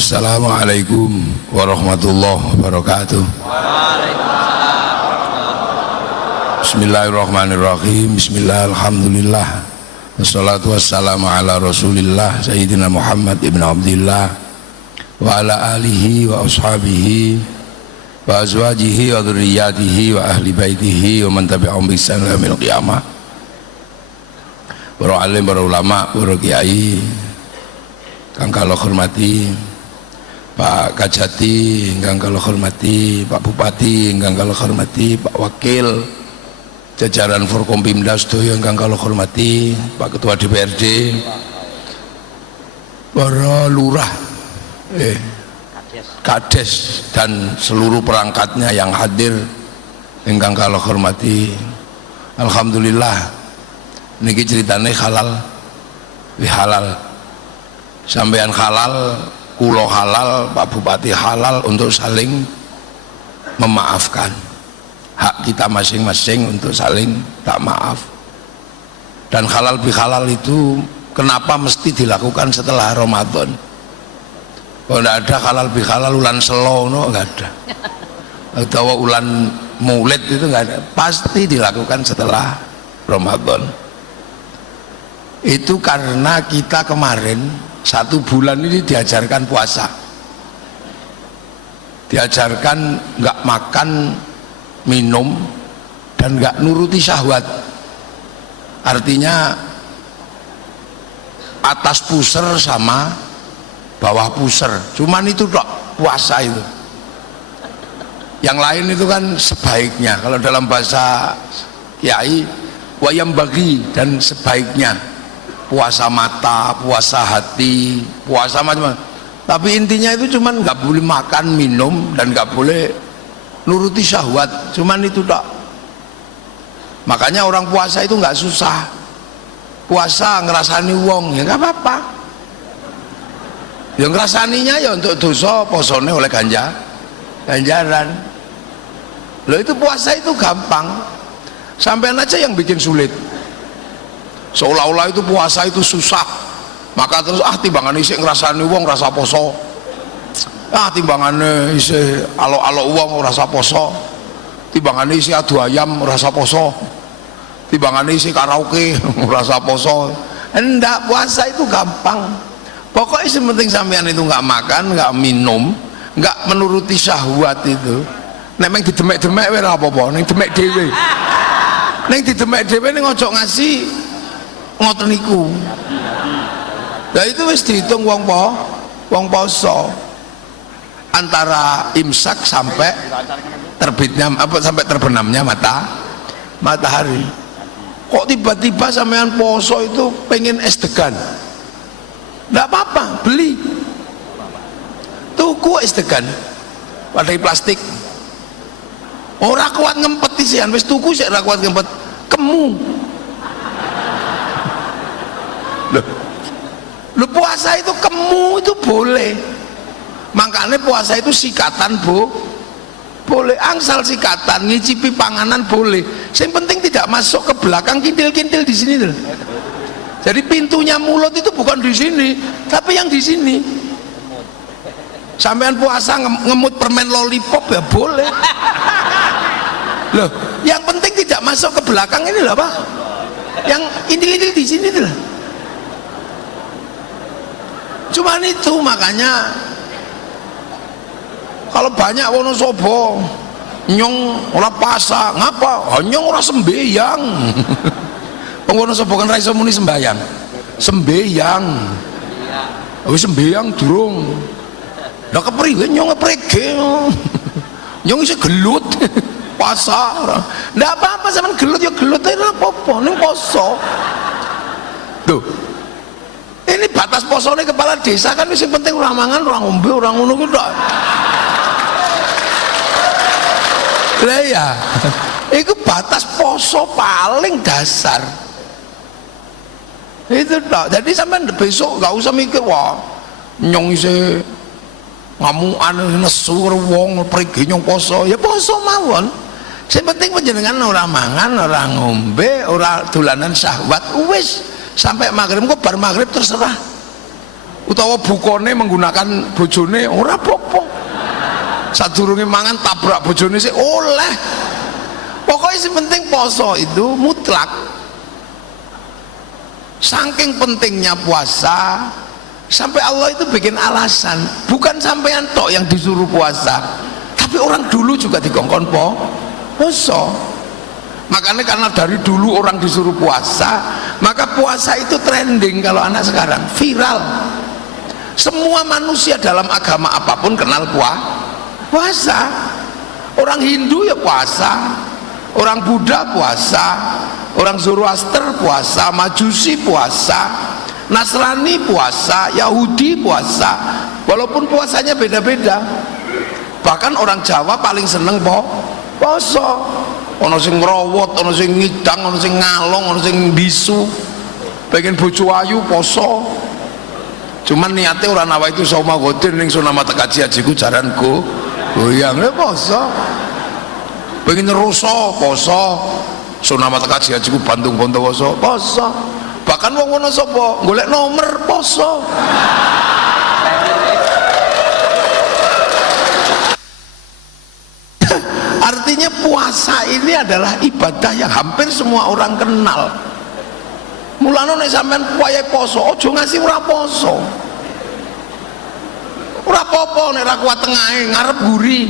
Assalamualaikum warahmatullahi wabarakatuh. Bismillahirrahmanirrahim. Bismillah, alhamdulillah. Wassalatu wassalamu ala rasulillah Sayyidina Muhammad ibn Abdillah wa ala alihi wa ashabihi wa azwajihi wa dhurriyyatihi wa ahli baitihi wa man tabi'ahum bi ihsan ila yaumil qiyamah. Para alim, para ulama, para kiai kang kula hormati, Pak Kajati ingkang kula hormati, Pak Bupati ingkang kula hormati, Pak Wakil, jajaran Forkompimda sedaya ingkang kula hormati, Pak Ketua DPRD, para lurah, kades dan seluruh perangkatnya yang hadir ingkang kula hormati. Alhamdulillah niki ceritane halal halal, sampean halal, kulo halal, Pak Bupati halal untuk saling memaafkan. Hak kita masing-masing untuk saling tak maaf. Dan halal bihalal itu kenapa mesti dilakukan setelah Ramadan? Kalau tidak ada halal bihalal ulan selono nggak ada, atau ulan maulid itu nggak ada, pasti dilakukan setelah Ramadan. Itu karena kita kemarin 1 bulan ini diajarkan puasa, diajarkan nggak makan minum dan nggak nuruti syahwat. Artinya atas puser sama bawah puser, cuman itu dok puasa itu. Yang lain itu kan sebaiknya, kalau dalam bahasa kiai wayam bagi, dan sebaiknya puasa mata, puasa hati, puasa macam-macam. Tapi intinya itu cuman nggak boleh makan minum dan nggak boleh nuruti syahwat, cuman itu tak. Makanya orang puasa itu nggak susah. Puasa ngerasani wong ya nggak apa-apa. Yang ngerasaninya ya untuk dosa, posone oleh ganjaran. Loh itu puasa itu gampang. Sampean aja yang bikin sulit. Seolah-olah itu puasa itu susah. Maka terus timbangan isi ngerasani wong rasa poso. Timbangane isi alo-alo uang rasa poso, timbangane isi adu ayam rasa poso, timbangane isi karaoke rasa poso. Enggak, puasa itu gampang. Pokoknya sementing sampean itu nggak makan, nggak minum, nggak menuruti syahwat itu. Nek meng didemek-demek wae ora apa-apa, ning demek dhewe. Ning didemek dhewe ning ojo ngasih ngoten niku. Lah itu wis dihitung wong poso. Antara imsak sampai terbitnya sampai terbenamnya matahari. Kok tiba-tiba sampean poso itu pengen es degan? Enggak apa-apa, beli. Tuku es degan. Wadai plastik. Ora kuat ngempet isian, wis tuku sik ora kuat ngempet. Kemu. Loh puasa itu kemu itu boleh. Makanya puasa itu sikatan boleh, angsal sikatan, ngicipi panganan boleh. Yang penting tidak masuk ke belakang kintil-kintil di sini tuh. Jadi pintunya mulut itu bukan di sini, tapi yang di sini. Sampean puasa ngemut permen lollipop ya boleh. Loh, yang penting tidak masuk ke belakang ini loh Pak. Yang kintil-kintil di sini tuh. Cuman itu makanya kalau banyak Wonosobo nyong ora pasang ngapa? Nyong ora sembayang. Wong Wonosobo kan ra iso muni sembayang. Sembayang. Wis sembayang durung. Lah kepriwe nyong ngeprege. Nyong iso gelut. Pasar. Ndak apa-apa sampean gelut ya gelut ae ora apa-apa ning poso. Tuh. Ini batas posone kepala desa kan wis penting ora mangan, ora ngombe, ora ngono ku tok. Lah ya, itu batas poso paling dasar. Itu tok. Jadi sampean besok nggak usah mikir wah nyong isi ngamukan nesu wong pergi nyong poso. Ya poso mawon. Sing penting panjenengan ora mangan, ora ngombe, ora dolanan syahwat, wis sampai maghrib kok bar maghrib terserah. utawa bukone menggunakan bojone ora apa-apa. Sadurunge mangan tabrak bojone sih oleh. Pokoknya sing penting poso itu mutlak. Saking pentingnya puasa sampai Allah itu bikin alasan, bukan sampean tok yang disuruh puasa, tapi orang dulu juga dikongkon poso. Makanya karena dari dulu orang disuruh puasa, maka puasa itu trending. Kalau anak sekarang viral, semua manusia dalam agama apapun kenal puasa. Orang Hindu ya puasa, orang Buddha puasa, orang Zoroaster puasa, Majusi puasa, Nasrani puasa, Yahudi puasa, walaupun puasanya beda-beda. Bahkan orang Jawa paling seneng poso. Ono sing ngrowot, ono sing ngidang, ono sing ngalong, ono sing bisu. Pengen bojo ayu poso. Cuman niatnya orang nawa itu sama godin ning sunama tekaji hajiku jaranku goyang poso. Pengen neruso poso. Sunama tekaji hajiku Bandung Bondowoso poso. Bahkan wong ngono sapa golek nomor poso. Artinya puasa ini adalah ibadah yang hampir semua orang kenal. Mulane nek sampean wayahe poso aja ngasih ora poso. Ora apa-apa nek ra kuat tengahe ngarep guri.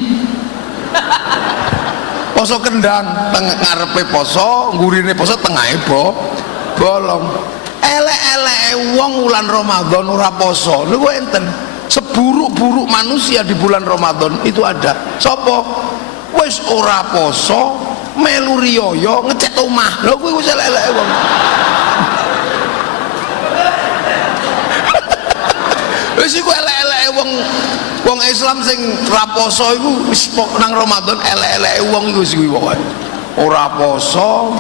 Poso kendang ngarepe poso, gurine poso tengahe bolong. Elek-eleke wong wulan Ramadan ora poso niku enten. Seburuk-buruk manusia di bulan Ramadan itu ada. Sapa? Wis ora poso melu riyaya ngecek omah. Lha kuwi wis elek-eleke wong. Wis iku elek-eleke wong Islam sing ra poso iku wis nang Ramadan elek-eleke wong iku wis kuwi pokoke. Ora poso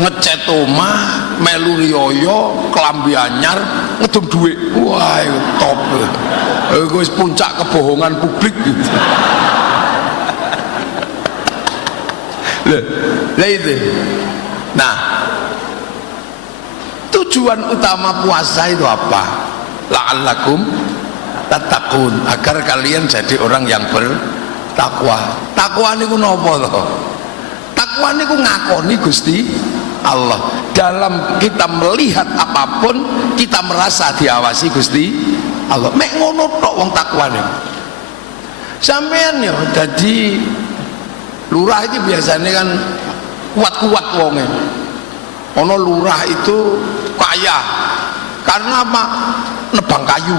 ngecet omah, melu riyaya, klambi anyar, ngedum dhuwit. Wah, top. Iku wis puncak kebohongan publik gitu. Lah itu. Nah, tujuan utama puasa itu apa? La'allakum tattaqun, agar kalian jadi orang yang bertakwa. Takwa niku napa to? Takwa niku ngakoni Gusti Allah. Dalam kita melihat apapun kita merasa diawasi Gusti Allah. Mek ngono tok wong takwa niku. Sampeyan yo dadi lurah itu biasanya kan kuat-kuat wonge. Ono lurah itu kaya karena apa? Nebang kayu.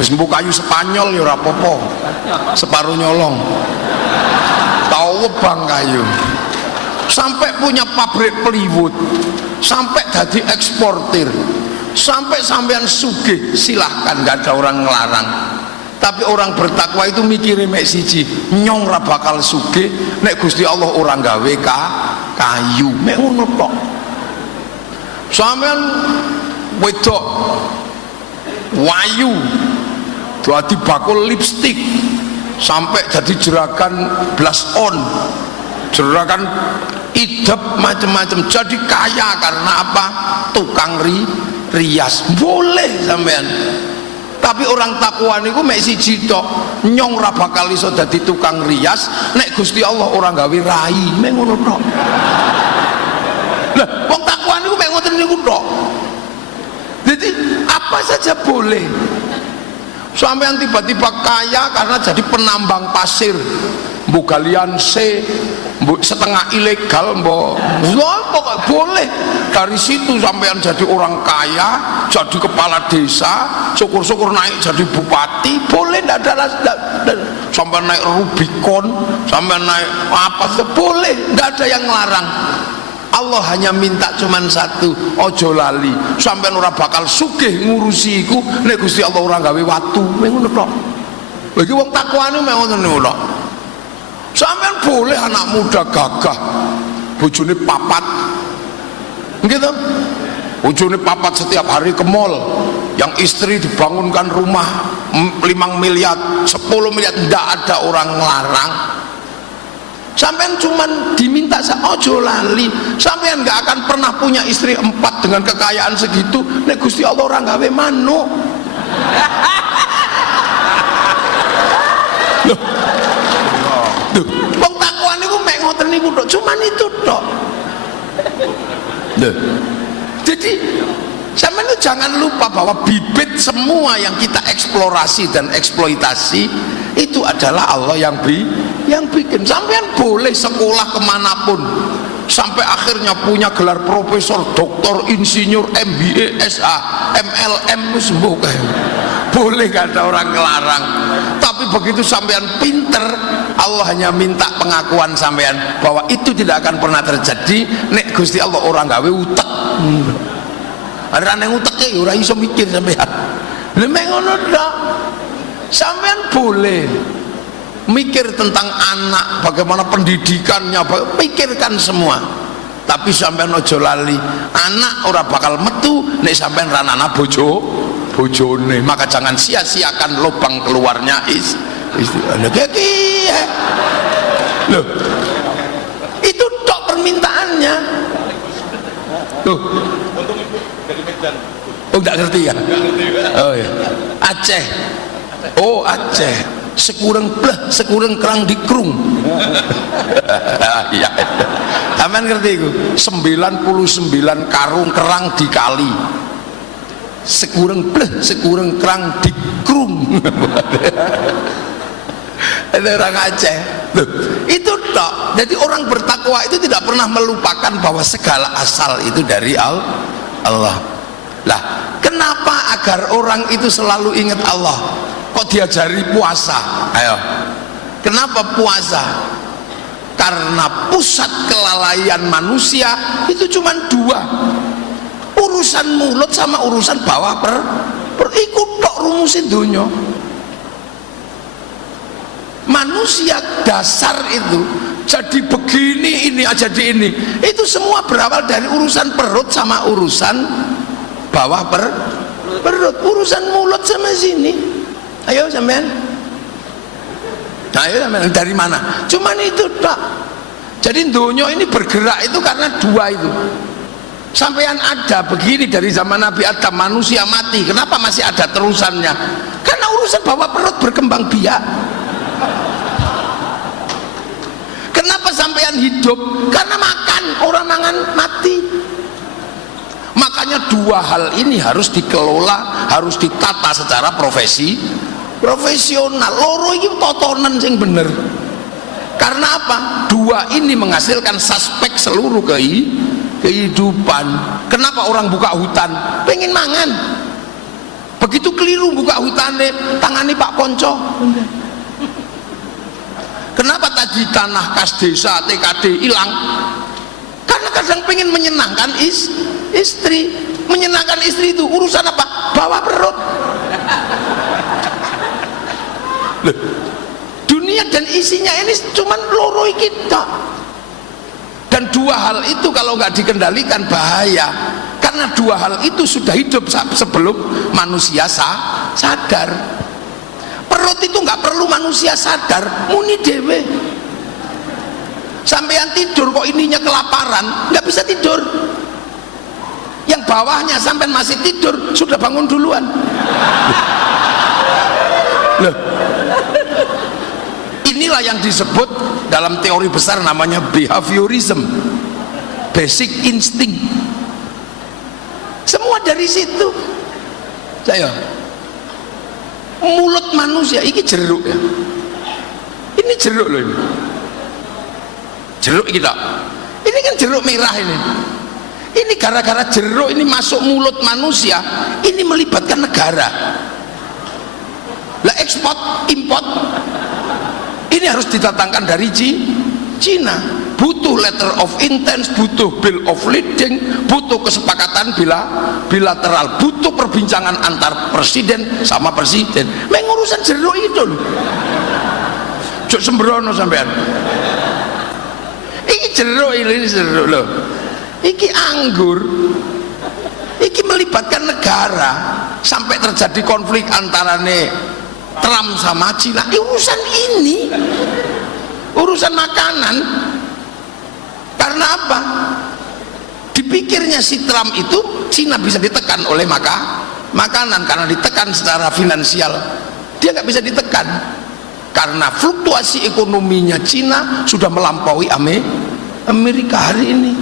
Wis mbu kayu Spanyol ya ora apa-apa. Separuh nyolong. Tahu bang kayu. Sampai punya pabrik plywood, sampai jadi eksportir, sampai sampean sugih silahkan, nggak ada orang ngelarang. Tapi orang bertakwa itu mikirin mek siji, nyong ra bakal sugih nek Gusti Allah orang gawe kayu, mek ngono tok. Sampean wedok wayu dadi bakul lipstik sampai jadi jerakan blush on, jerakan idep macam-macam, jadi kaya karena apa? Tukang rias boleh sampean. Tapi orang takwa niku mek siji tok, nyong ra bakal iso dadi tukang rias nek Gusti Allah orang gawe rai, mek ngono tok. Lah wong takwa niku mek ngoten niku tok. Jadi apa saja boleh. Sampean tiba-tiba kaya karena jadi penambang pasir, mbok galian mbok setengah ilegal, mbok boleh. Dari situ sampean jadi orang kaya, jadi kepala desa, syukur-syukur naik jadi bupati, boleh. Ndak ada sampai naik Rubicon, sampai naik apa saja boleh, ndak ada yang larang. Allah hanya minta cuman satu, ojo lali sampean ora bakal sugih ngurusi iku nek Gusti Allah ora gawe watu, ngono tok. Lagi wong takwane mek ngoten niku tok. Sampean boleh anak muda gagah, bojone papat, gitu. Bojone papat setiap hari ke mall, yang istri dibangunkan rumah 5 miliar, 10 miliar, ndak ada orang ngelarang. Sampean cuman diminta ojo lali, sampean nggak akan pernah punya istri 4 dengan kekayaan segitu. Nek Gusti Allah orang gawe manuk. Loh, wong takwa niku mek ngoten niku tok, cuman itu tok. Loh. Jadi sampean itu jangan lupa bahwa bibit semua yang kita eksplorasi dan eksploitasi itu adalah Allah yang bikin. Sampean boleh sekolah kemanapun sampai akhirnya punya gelar profesor, doktor, insinyur, MBA, SA, MLM, sembuh boleh, gak ada orang ngelarang. Tapi begitu sampean pinter, Allah hanya minta pengakuan sampean bahwa itu tidak akan pernah terjadi nek Gusti Allah orang gawe utek. Ada yang uteknya ora iso mikir sampean. Lha mek ngono tok. Sampean boleh mikir tentang anak, bagaimana pendidikannya, pikirkan semua. Tapi sampean ojo lali, anak ora bakal metu nek sampean ranana bojone. Maka jangan sia-siakan lubang keluarnya loh, itu tok permintaannya. Loh, oh enggak ngerti ya? Oh ya, Aceh. Oh Aceh, sekurang blah, sekurang kerang dikrung. Iya, sampean ngerti iku? 99 karung kerang dikali. Sekurang blah, sekurang kerang dikrung. Ada orang Aceh. Loh, itu tok. Jadi orang bertakwa itu tidak pernah melupakan bahwa segala asal itu dari Allah. Lah, kenapa agar orang itu selalu ingat Allah? Kok diajari puasa? Ayo, kenapa puasa? Karena pusat kelalaian manusia itu cuma 2, urusan mulut sama urusan bawah ikut tok rumusin dunia. Manusia dasar itu jadi begini, ini aja di ini, itu semua berawal dari urusan perut sama urusan bawah perut, urusan mulut sama sini. Ayo sampean, ayo sampean, dari mana? Cuman itu tak. Jadi dunia ini bergerak itu karena 2 itu. Sampean ada begini dari zaman Nabi Adam, manusia mati, kenapa masih ada terusannya? Karena urusan bawah perut berkembang biak. Kenapa sampean hidup? Karena makan, orang mangan mati. Makanya 2 hal ini harus dikelola, harus ditata secara profesional. Loro ini totonan sing bener. Karena apa? 2 ini menghasilkan suspek seluruh kehidupan. Kenapa orang buka hutan? Pengen mangan. Begitu keliru buka hutannya, tangani Pak Konco. Kenapa tadi tanah kas desa TKD hilang? Karena kadang pengen menyenangkan istri. Menyenangkan istri itu urusan apa? Bawah perut. Loh, dunia dan isinya ini cuman loro kita. Dan 2 hal itu kalau nggak dikendalikan bahaya. Karena 2 hal itu sudah hidup sebelum manusia sadar. Perut itu nggak perlu manusia sadar, muni dewe. Sampean tidur kok ininya kelaparan, nggak bisa tidur. Yang bawahnya sampean masih tidur, sudah bangun duluan. Loh. Inilah yang disebut dalam teori besar namanya behaviorism, basic instinct. Semua dari situ. Saya mulut manusia ini jeruk ya. Ini jeruk loh ini. Jeruk kita. Ini kan jeruk merah ini. Ini gara-gara jeruk ini masuk mulut manusia, ini melibatkan negara. Lah ekspor import ini harus didatangkan dari Cina. Butuh letter of intent, butuh bill of lading, butuh kesepakatan bilateral, butuh perbincangan antar presiden sama presiden. Mengurusan jeruk itu loh. Jok sembrono sampean. Iki jeruk ini jeruk loh. Iki anggur. Iki melibatkan negara sampai terjadi konflik antara Trump sama Cina. Urusan ini urusan makanan. Karena apa? Dipikirnya si Trump itu Cina bisa ditekan oleh makanan, karena ditekan secara finansial. Dia nggak bisa ditekan karena fluktuasi ekonominya Cina sudah melampaui Amerika hari ini.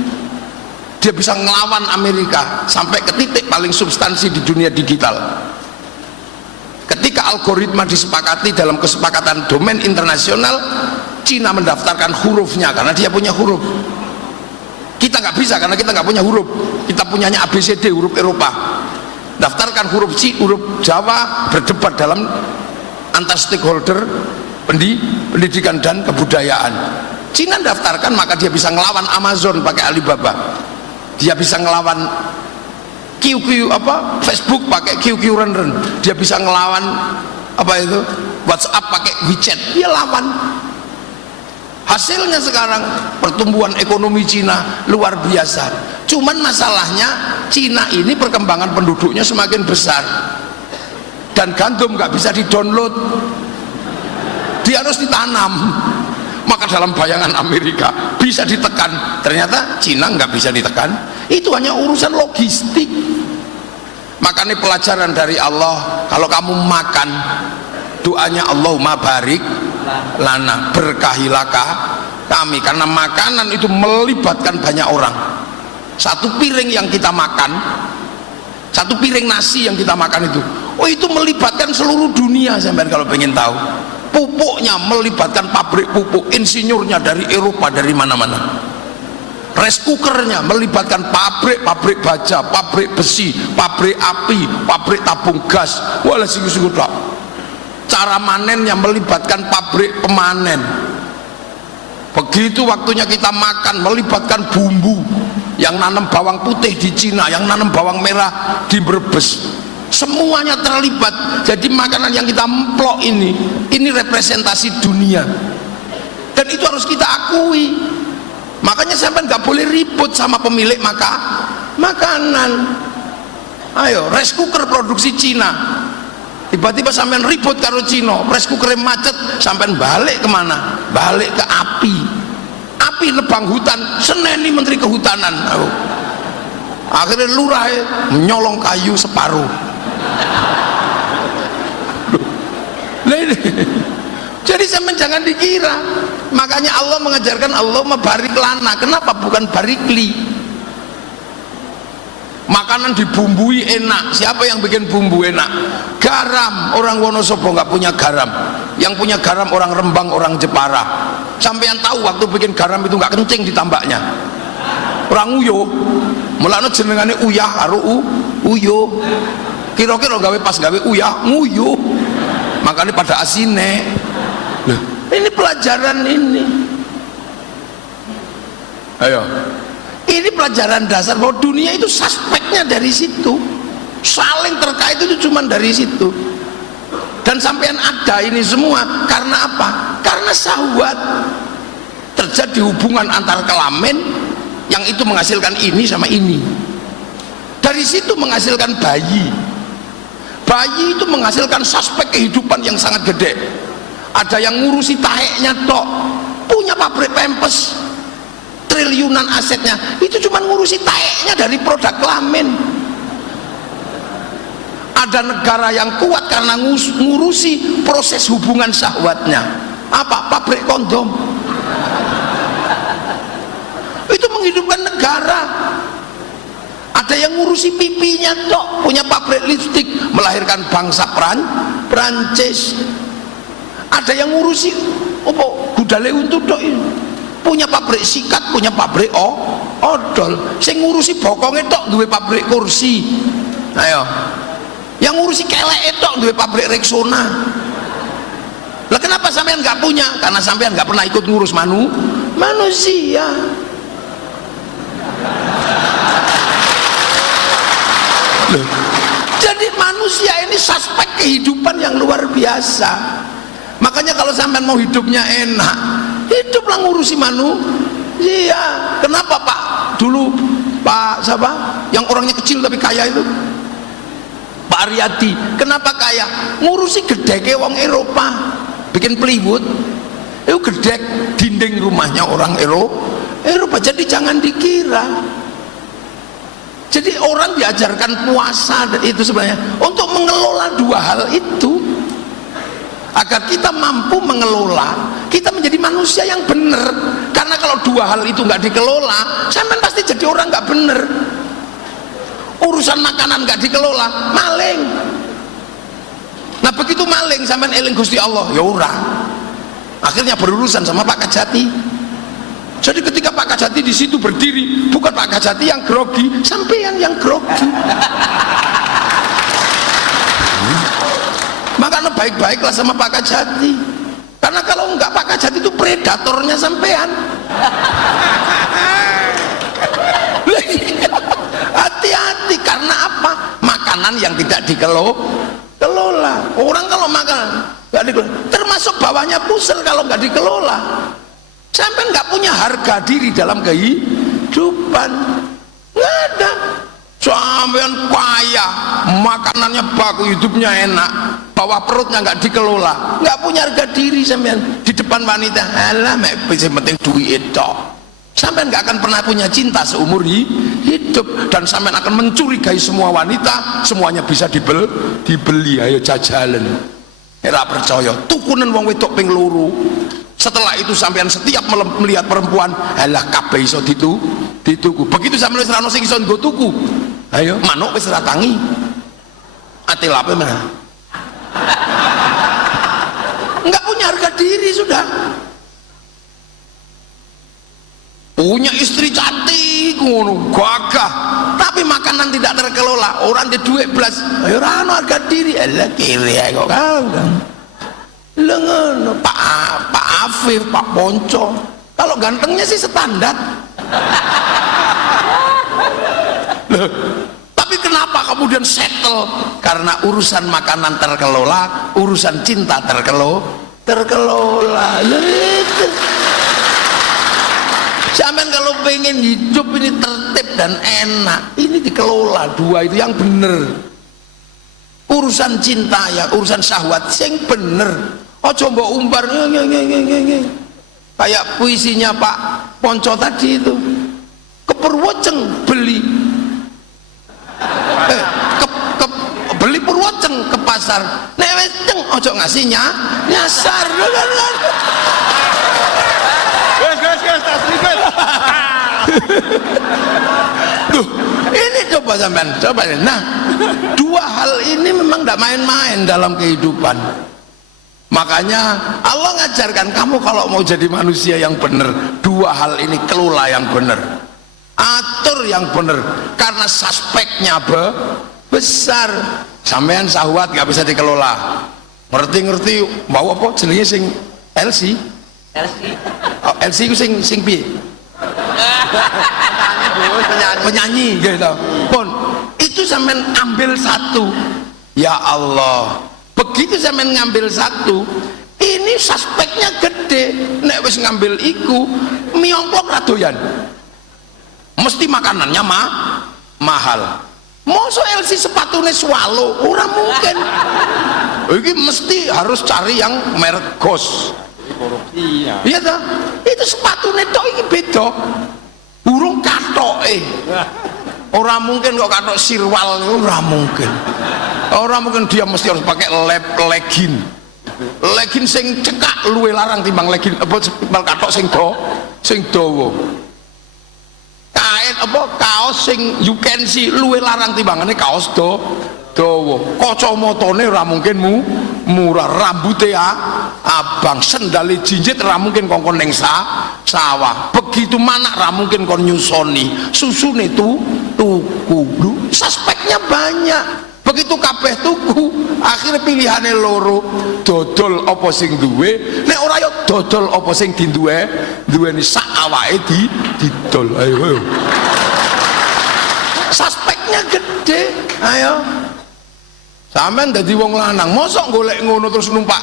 Dia bisa ngelawan Amerika sampai ke titik paling substansi di dunia digital. Ketika algoritma disepakati dalam kesepakatan domain internasional, Cina mendaftarkan hurufnya karena dia punya huruf. Kita nggak bisa karena kita nggak punya huruf. Kita punyanya ABCD, huruf Eropa. Daftarkan huruf huruf Jawa, berdebat dalam antar stakeholder pendidikan dan kebudayaan. Cina daftarkan, maka dia bisa ngelawan Amazon pakai Alibaba. Dia bisa ngelawan Facebook pakai QQ Ren. Dia bisa ngelawan WhatsApp pakai WeChat. Dia lawan. Hasilnya sekarang pertumbuhan ekonomi Cina luar biasa. Cuman masalahnya Cina ini perkembangan penduduknya semakin besar dan gandum nggak bisa di-download, dia harus ditanam. Maka dalam bayangan Amerika bisa ditekan, ternyata Cina nggak bisa ditekan. Itu hanya urusan logistik. Makanya pelajaran dari Allah, kalau kamu makan, doanya Allahumma barik lana, berkahilah kami, karena makanan itu melibatkan banyak orang. Satu piring yang kita makan, satu piring nasi yang kita makan itu melibatkan seluruh dunia. Sampai kalau pengen tahu, pupuknya melibatkan pabrik pupuk, insinyurnya dari Eropa, dari mana-mana. Rice cookernya melibatkan pabrik baja, pabrik besi, pabrik api, pabrik tabung gas. Walah sungguh-sungguh tak. Cara manennya melibatkan pabrik pemanen. Begitu waktunya kita makan, melibatkan bumbu. Yang nanam bawang putih di Cina, yang nanam bawang merah di Brebes, semuanya terlibat. Jadi makanan yang kita emplok ini representasi dunia, dan itu harus kita akui. Makanya sampai nggak boleh ribut sama pemilik makanan. Ayo, rice cooker produksi Cina, tiba-tiba sampean ribut karo Cina, rice cooker macet, sampean balik kemana? Balik ke api nebang hutan, seneni menteri kehutanan. Akhirnya lurah menyolong kayu separuh. Jadi sampean jangan dikira. Makanya Allah mengajarkan Allahumma barik lana. Kenapa bukan barikli? Makanan dibumbui enak. Siapa yang bikin bumbu enak? Garam. Orang Wonosobo nggak punya garam. Yang punya garam orang Rembang, orang Jepara. Sampai yang tahu waktu bikin garam itu nggak kencing ditambaknya. Orang Uyo, mulane jenengane uyah karo uyo. Kira-kira gawe pas gawe uyah nguyu. Makanya pada asine. Loh, ini pelajaran ini. Ayo. Ini pelajaran dasar bahwa dunia itu suspeknya dari situ. Saling terkait itu cuma dari situ. Dan sampean ada ini semua karena apa? Karena syahwat. Terjadi hubungan antar kelamin yang itu menghasilkan ini sama ini. Dari situ menghasilkan bayi. Bayi itu menghasilkan suspek kehidupan yang sangat gede. Ada yang ngurusi taheknya tok, punya pabrik pempes, triliunan asetnya, itu cuma ngurusi taheknya dari produk kelamin. Ada negara yang kuat karena ngurusi proses hubungan syahwatnya. Apa? Pabrik kondom. Itu menghidupkan negara. Ada yang ngurusi pipinya tok, punya pabrik lipstik, melahirkan bangsa Prancis. Ada yang ngurusi gudale untuk tok ini, punya pabrik sikat, punya pabrik odol. Sing ngurusi bokonge tok duwe pabrik kursi. Ayo, yang ngurusi kelek tok duwe pabrik Rexona. Lah kenapa sampean nggak punya? Karena sampean nggak pernah ikut ngurus manusia. Loh, jadi manusia ini suspek kehidupan yang luar biasa. Makanya kalau sampean mau hidupnya enak, hiduplah ngurusi manusia. Kenapa Pak dulu Pak siapa yang orangnya kecil tapi kaya itu, Pak Aryadi, kenapa kaya? Ngurusi gedeke wong Eropa, bikin Plywood. itu gedek dinding rumahnya orang Eropa. Jadi jangan dikira. Jadi orang diajarkan puasa itu sebenarnya untuk mengelola dua hal itu, agar kita mampu mengelola, kita menjadi manusia yang benar. Karena kalau dua hal itu nggak dikelola, sampean pasti jadi orang nggak benar. Urusan makanan nggak dikelola, maling. Nah begitu maling, sampean eling Gusti Allah, ya ora. Akhirnya berurusan sama Pak Kajati. Jadi ketika Pak Kajati di situ berdiri, bukan Pak Kajati yang grogi, sampean yang grogi. Makanya baik-baiklah sama Pak Kajati, karena kalau enggak Pak Kajati itu predatornya sampean. Hati-hati, karena apa? Makanan yang tidak dikelola. Orang kalau makan nggak dikelola, termasuk bawahnya pusel kalau nggak dikelola, sampai nggak punya harga diri dalam kehidupan. Nggak ada. Sampean kaya, makanannya bagus, hidupnya enak, bawah perutnya nggak dikelola, nggak punya harga diri sampean di depan wanita. Alah, mek penting duit tok. Sampean nggak akan pernah punya cinta seumur hidup, dan sampean akan mencurigai semua wanita, semuanya bisa dibeli. Ayo jajalan. Era percaya, tukunen wong wedok ping loro. Setelah itu sampean setiap melihat perempuan, alah kabeh iso dituku. Begitu sampean wis ra ono sing iso nggo tuku, ayo manuk wis ra tangi. Ati lape mana? Enggak punya harga diri sudah. Punya istri cantik ngono, gagah, tapi makanan tidak terkelola, orang di duit belas, ayo ra ono harga diri. Alah kiri kok kau. Lengan Pak Afif, Pak Ponco, kalau gantengnya sih standar. Loh, tapi kenapa kemudian settle? Karena urusan makanan terkelola, urusan cinta terkelola. Itu. Sampean kalau pengen hidup ini tertib dan enak, ini dikelola dua itu yang bener. Urusan cinta ya, urusan syahwat sing bener. Ojo mbok umbar kayak puisinya Pak Ponco tadi itu. Ke Purwoceng beli beli Purwoceng ke pasar, nek wis ceng ojo ngasihnya nyasar. Gas tas ribet. Duh, ini coba sampean, coba. Nah, dua hal ini memang tidak main-main dalam kehidupan. Makanya Allah ngajarkan kamu kalau mau jadi manusia yang benar, dua hal ini kelola yang benar, atur yang benar, karena suspeknya besar. Sampean syahwat nggak bisa dikelola, ngerti mau apa jenenge sing LC itu sing piye? Penyanyi gitu pun itu sampean ambil satu, ya Allah. Begitu sampean ngambil satu, ini suspeknya gede. Nek wis ngambil iku miongklok ra doyan, mesti makanannya mahal. Mosok LC sepatune swallow ora mungkin. Iki mesti harus cari yang merek Ghost. Korupsi ya. Iya toh? Itu sepatune tok iki beda. Burung katoke. Ora mungkin kok katok sirwal, ora mungkin. Orang mungkin dia mesti harus pakai legging sing cekak luwe larang timbang legging apa timbang katok sing dawa. Kain apa kaos sing you can see luwe larang timbangane kaos dawa. Kacamatane ora mungkin murah, rambute abang, sendale jinjit ora mungkin kongkon ning sawah. Begitu manak ora mungkin kon nyusoni. Susune tuku. Suspeknya banyak. Begitu kabeh tuku, akhirnya pilihannya loro, dodol apa sing duwe, nek ora yo dodol apa sing duweni sak awake didol. Ayo. Suspeknya gede. Ayo. Sampeyan dadi wong lanang, mosok golek ngono terus numpak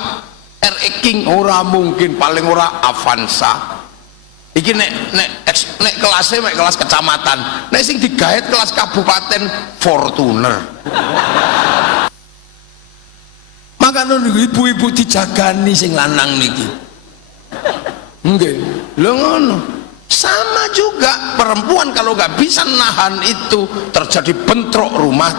RX King ora mungkin, paling ora Avanza. Iki nek kelasnya mek kelas kecamatan, nek sing digaet kelas kabupaten Fortuner. Makanya ibu-ibu dijagani sing lanang niki. Nggih, lho ngono. Sama juga perempuan kalau nggak bisa nahan itu terjadi bentrok rumah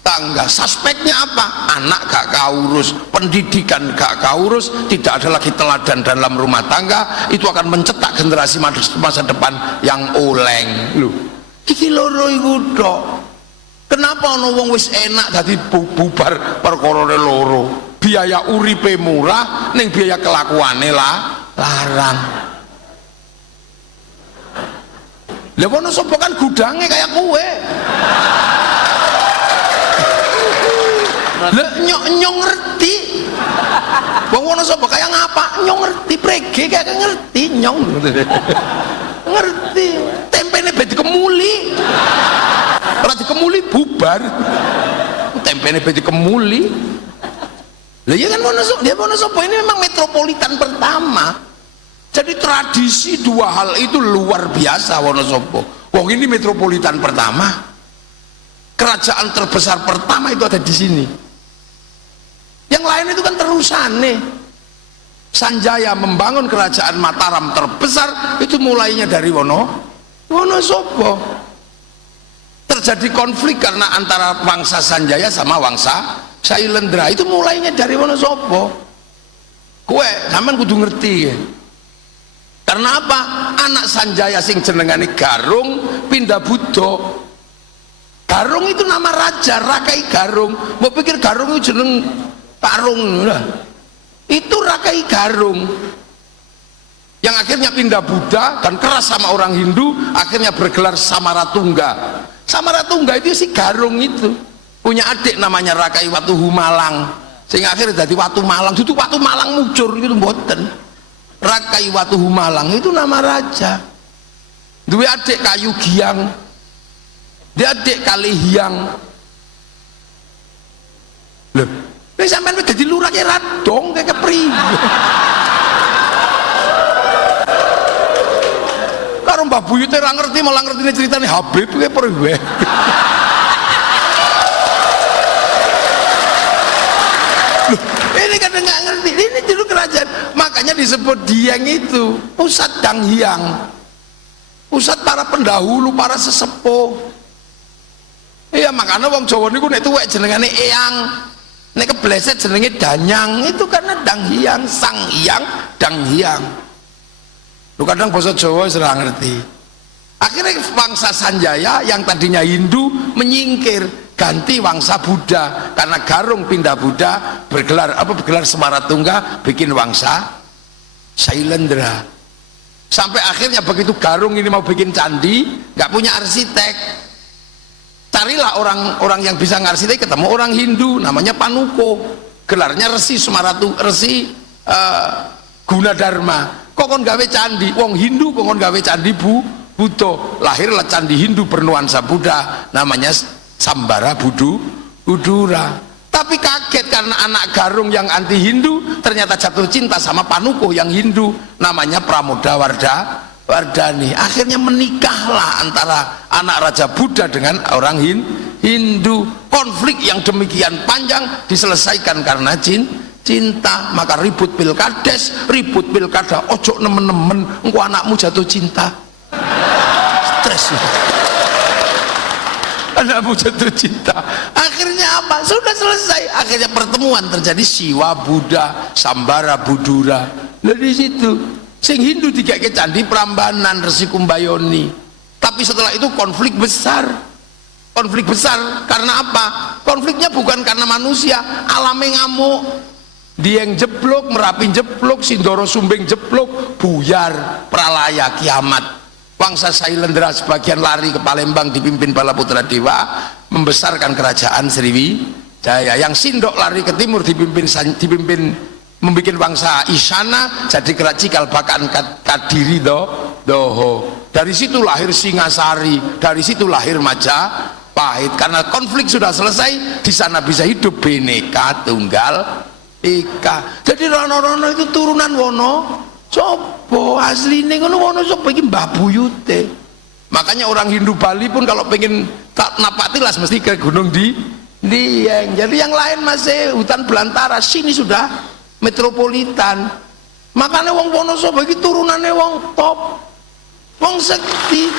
tangga. Suspeknya apa? Anak gak kaurus, pendidikan gak kaurus, tidak ada lagi teladan dalam rumah tangga, itu akan mencetak generasi masa depan yang oleng. Loh, iki loro iku tok. Kenapa ono wong wis enak dadi bubar perkorone loro? Biaya uripe murah, ning biaya kelakuane larang. Lah ono sapa kan gudange kayak kowe. Lah nyok ngerti. Wong ono sapa kayak ngapa? Nyok ngerti prege kayak ngerti nyong. Ngerti. Tempene be dikemuli. Ora dikemuli bubar. Tempene be dikemuli. Lah ya kan ono sapa ini memang metropolitan pertama. Jadi tradisi dua hal itu luar biasa Wonosobo. Wong ini metropolitan pertama, kerajaan terbesar pertama itu ada di sini. Yang lain itu kan terusane. Sanjaya membangun kerajaan Mataram terbesar itu mulainya dari Wonosobo. Terjadi konflik karena antara bangsa Sanjaya sama bangsa Sailendra itu mulainya dari Wonosobo. Kowe sampean kudu ngerti ya. Karena apa? Anak Sanjaya sing jenengane Garung pindah Buddha. Garung itu nama raja, Rakai Garung. Mau pikir Garung itu jeneng Tarung lah. Itu Rakai Garung. Yang akhirnya pindah Buddha dan keras sama orang Hindu, akhirnya bergelar Samaratungga. Samaratungga itu si Garung itu punya adik namanya Rakai Watu Humalang. Sehingga akhirnya jadi Watu Malang. Itu Watu Malang mucur gitu mboten. Rakai Watu Humalang itu nama raja. Dua adik Kayu Giang, dia adik Kalihiang. Loh, ini sampai jadi lurah kayak radong kayak kepri. Karo Mbah Buyut ora ngerti malah ngerti ceritane Habib kayak perwe. Ini kan nggak ngerti, ini dulu kerajaan, makanya disebut Dieng itu pusat Danghyang, pusat para pendahulu, para sesepuh. Iya makanya wong Jawa niku nek tuwek jenengane Eyang, nek kebleset jenenge Danyang, itu karena Danghyang, Sang Hyang, Danghyang. Lu kadang basa Jawa ora ngerti. Akhirnya bangsa Sanjaya yang tadinya Hindu menyingkir, ganti wangsa Buddha karena Garung pindah Buddha, bergelar Samaratungga, bikin wangsa Sailendra. Sampai akhirnya begitu Garung ini mau bikin candi, nggak punya arsitek, carilah orang yang bisa ngarsitek, ketemu orang Hindu namanya Panuko, gelarnya Resi Gunadarma. Kokon gawe candi, wong Hindu kokon gawe candi Buddha, lahirlah candi Hindu bernuansa Buddha namanya Sambara Budura. Tapi kaget karena anak Garung yang anti Hindu ternyata jatuh cinta sama Panuko yang Hindu namanya Pramoda Wardani. Akhirnya menikahlah antara anak Raja Buddha dengan orang Hindu. Konflik yang demikian panjang diselesaikan karena cinta. Maka ribut pilkades, ribut pilkada, ojo nemen-nemen engko anakmu jatuh cinta. Stres. Anakmu jatuh cinta. Akhirnya apa? Sudah selesai. Akhirnya pertemuan terjadi Siwa Buddha, Sambara Budura. Lah di situ sing Hindu dikeke candi Prambanan Resi Kumbayoni. Tapi setelah itu konflik besar. Konflik besar karena apa? Konfliknya bukan karena manusia, alame ngamuk. Dieng jeblok, Merapi jeblok, Sindoro Sumbing jeblok, buyar, pralaya, kiamat. Bangsa Sailendra sebagian lari ke Palembang dipimpin Balaputra Dewa membesarkan kerajaan Sriwijaya. Yang Sindok lari ke timur dipimpin membuat bangsa Isana jadi kerajaan Kalbakan Kadiri Doho. Dari situ lahir Singasari, dari situ lahir Majapahit. Karena konflik sudah selesai, di sana bisa hidup Bhinneka Tunggal Ika. Jadi rono-rono itu turunan Wono Sopo, asline ngono Wonosobo iki Mbah Buyute. Makanya orang Hindu Bali pun kalau pengen napak tilas mesti ke gunung Dieng. Jadi yang lain masih hutan belantara, sini sudah metropolitan. Makanya wong Wonosobo iki turunane wong top, wong sekti.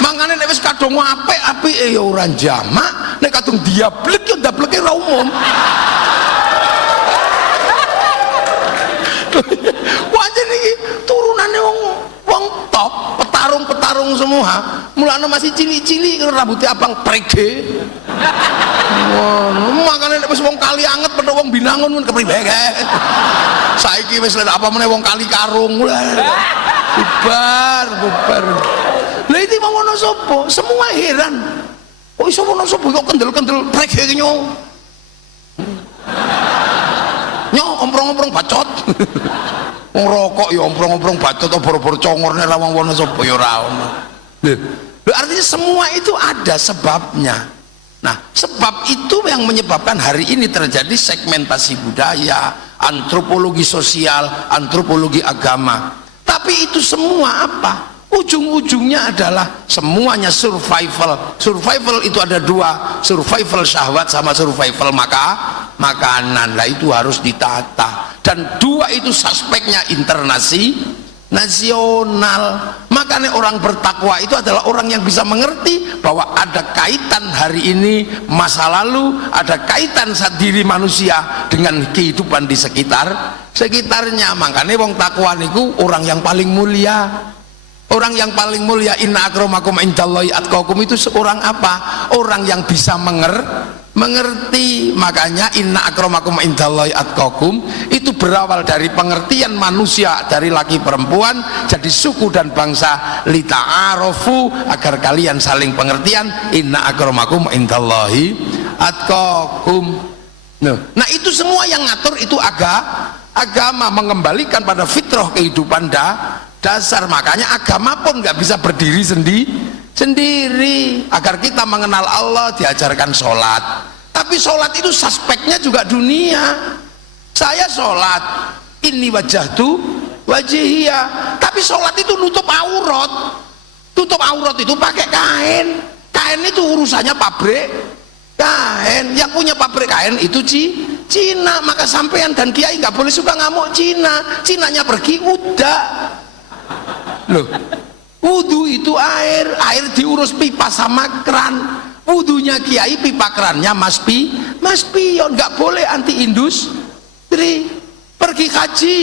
Makanya nek wis kadung apik-apike ya ora jamak, nek kadung diablek ya ndableke ora umum. Wajan iki turunane wong top, petarung semua. Mulane masih cilik-cilik rambutnya abang prege. Makanya nek wis wong kali anget padha wong Binangun mun kepriwe. Saiki wis apa meneh wong kali karung. Bubar. Lah iki wong Wonosobo semua heran. Kok iso Wonosobo kok kendel-kendel prege nyong. Nyong omprong-omprong bacot. Wong rokok ya omprong-omprong bacot boro-boro congorne ra wong Wonosobo ya ora ono. Lho artinya semua itu ada sebabnya. Nah, sebab itu yang menyebabkan hari ini terjadi segmentasi budaya, antropologi sosial, antropologi agama. Tapi itu semua apa? Ujung-ujungnya adalah semuanya survival. Survival itu ada dua, survival syahwat sama survival makanan. Lah itu harus ditata. Dan dua itu suspeknya nasional. Makanya orang bertakwa itu adalah orang yang bisa mengerti bahwa ada kaitan hari ini masa lalu, ada kaitan saat diri manusia dengan kehidupan di sekitarnya. Makanya wong takwa niku orang yang paling mulia. Orang yang paling mulia, inna akramakum indallahi atqakum, itu seorang apa? Orang yang bisa mengerti. Makanya inna akramakum indallahi atqakum itu berawal dari pengertian manusia, dari laki perempuan jadi suku dan bangsa, lita'arofu, agar kalian saling pengertian. Inna akramakum indallahi atqakum. Nah itu semua yang ngatur itu agama, mengembalikan pada fitrah kehidupan dasar. Makanya agama pun nggak bisa berdiri sendiri. Agar kita mengenal Allah diajarkan sholat, tapi sholat itu suspeknya juga dunia. Saya sholat ini wajahtu wajihia, tapi sholat itu nutup aurat. Tutup aurat itu pakai kain itu urusannya pabrik kain. Yang punya pabrik kain itu Cina. Maka sampean dan kiai nggak boleh suka ngamuk Cinanya pergi udah. Loh, wudhu itu air diurus pipa sama kran. Wudhunya kiai, pipa krannya mas pion. Nggak boleh anti industri. Pergi haji,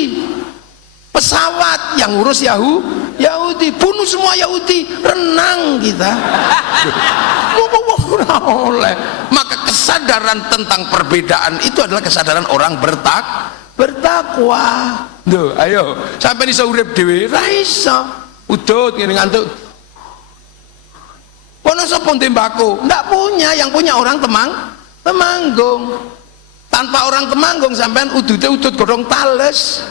pesawat yang urus Yahudi, bunuh semua Yahudi, renang kita. Oleh. Maka kesadaran tentang perbedaan itu adalah kesadaran orang bertakwa. Duh, ayo sampai iso urip dhewe ra iso. Udut ngene ngantuk. Wonosobo tembako ndak punya, yang punya orang Temanggung. Tanpa orang Temanggung sampean udute udut godhong tales.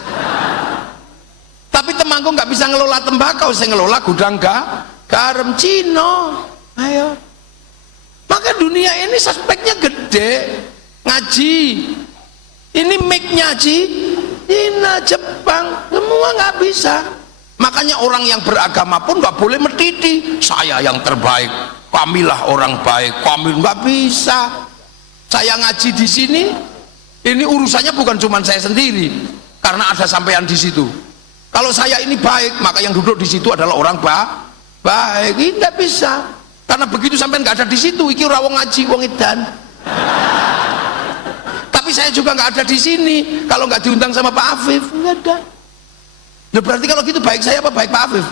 Tapi Temanggung nggak bisa ngelola tembakau, saya ngelola gudang garam Cina. Ayo. Maka dunia ini suspeknya gede. Ngaji. Ini mic-nya Cina, Jepang, semua nggak bisa. Makanya orang yang beragama pun nggak boleh mendidih. Saya yang terbaik, kamilah orang baik, kami nggak bisa. Saya ngaji di sini, ini urusannya bukan cuma saya sendiri, karena ada sampean di situ. Kalau saya ini baik, maka yang duduk di situ adalah orang baik. Ini nggak bisa, karena begitu sampean nggak ada di situ, iki ora wong ngaji, wong edan. Tapi saya juga nggak ada di sini kalau nggak diundang sama Pak Afif, nggak ada. Nah, berarti kalau gitu baik saya apa baik Pak Afif?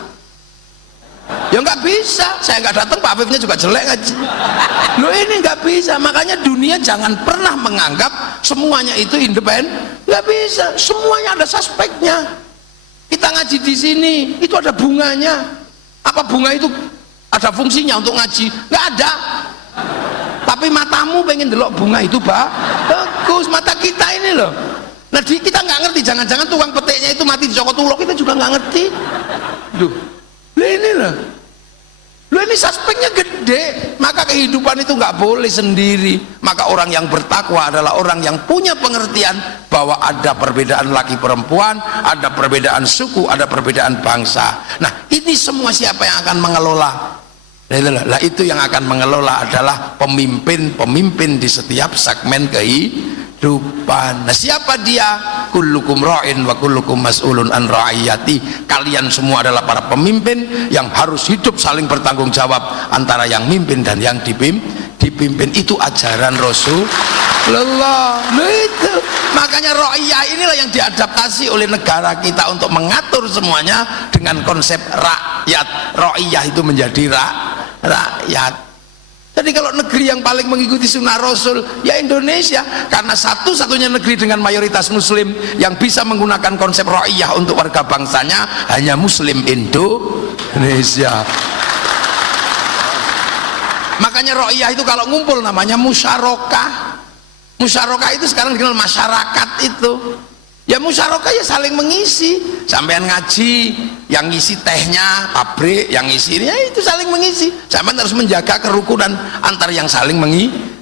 Ya nggak bisa, saya nggak datang Pak Afifnya juga jelek ngaji. Loh ini nggak bisa. Makanya dunia jangan pernah menganggap semuanya itu independen, nggak bisa. Semuanya ada suspeknya. Kita ngaji di sini itu ada bunganya. Apa bunga itu ada fungsinya untuk ngaji? Nggak ada. Tapi matamu pengen delok bunga itu bagus, mata kita ini loh. Nah kita nggak ngerti, jangan-jangan tukang petiknya itu mati dicokot ulok, kita juga nggak ngerti. Loh ini loh, ini suspeknya gede. Maka kehidupan itu nggak boleh sendiri. Maka orang yang bertakwa adalah orang yang punya pengertian bahwa ada perbedaan laki perempuan, ada perbedaan suku, ada perbedaan bangsa. Nah ini semua siapa yang akan mengelola? Lah itu yang akan mengelola adalah pemimpin di setiap segmen kehidupan. Nah siapa dia? kullukum ra'in wa kullukum mas'ulun an ra'iyati. Kalian semua adalah para pemimpin yang harus hidup saling bertanggung jawab antara yang mimpin dan yang dipimpin. Itu ajaran Rasulullah. Itu makanya ra'iyah inilah yang diadaptasi oleh negara kita untuk mengatur semuanya dengan konsep rakyat. Ra'iyah itu menjadi rakyat. Jadi kalau negeri yang paling mengikuti sunnah Rasul ya Indonesia, karena satu-satunya negeri dengan mayoritas muslim yang bisa menggunakan konsep ra'iyah untuk warga bangsanya hanya muslim Indonesia. Makanya ra'iyah itu kalau ngumpul namanya musyarakah. Musyarakah itu sekarang dikenal masyarakat itu. Ya musyarakah ya saling mengisi. Sampean ngaji, yang ngisi tehnya pabrik, yang ngisi ya itu saling mengisi. Sampean harus menjaga kerukunan antar yang saling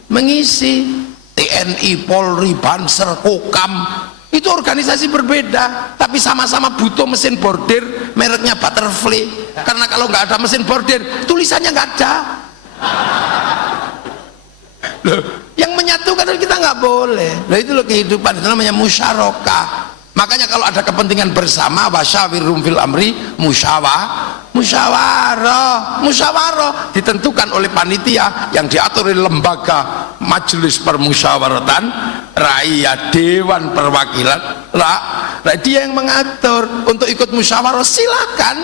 mengisi. TNI, Polri, Banser, Kokam itu organisasi berbeda, tapi sama-sama butuh mesin bordir mereknya Butterfly. Karena kalau nggak ada mesin bordir, tulisannya nggak ada. Loh, yang menyatukan kita nggak boleh. Loh, itu loh kehidupan, itu namanya musyarakah. Makanya kalau ada kepentingan bersama, wasyawirhum fil amri, musyawarah ditentukan oleh panitia yang diatur oleh lembaga majelis permusyawaratan rakyat, dewan perwakilan dia yang mengatur. Untuk ikut musyawarah silakan,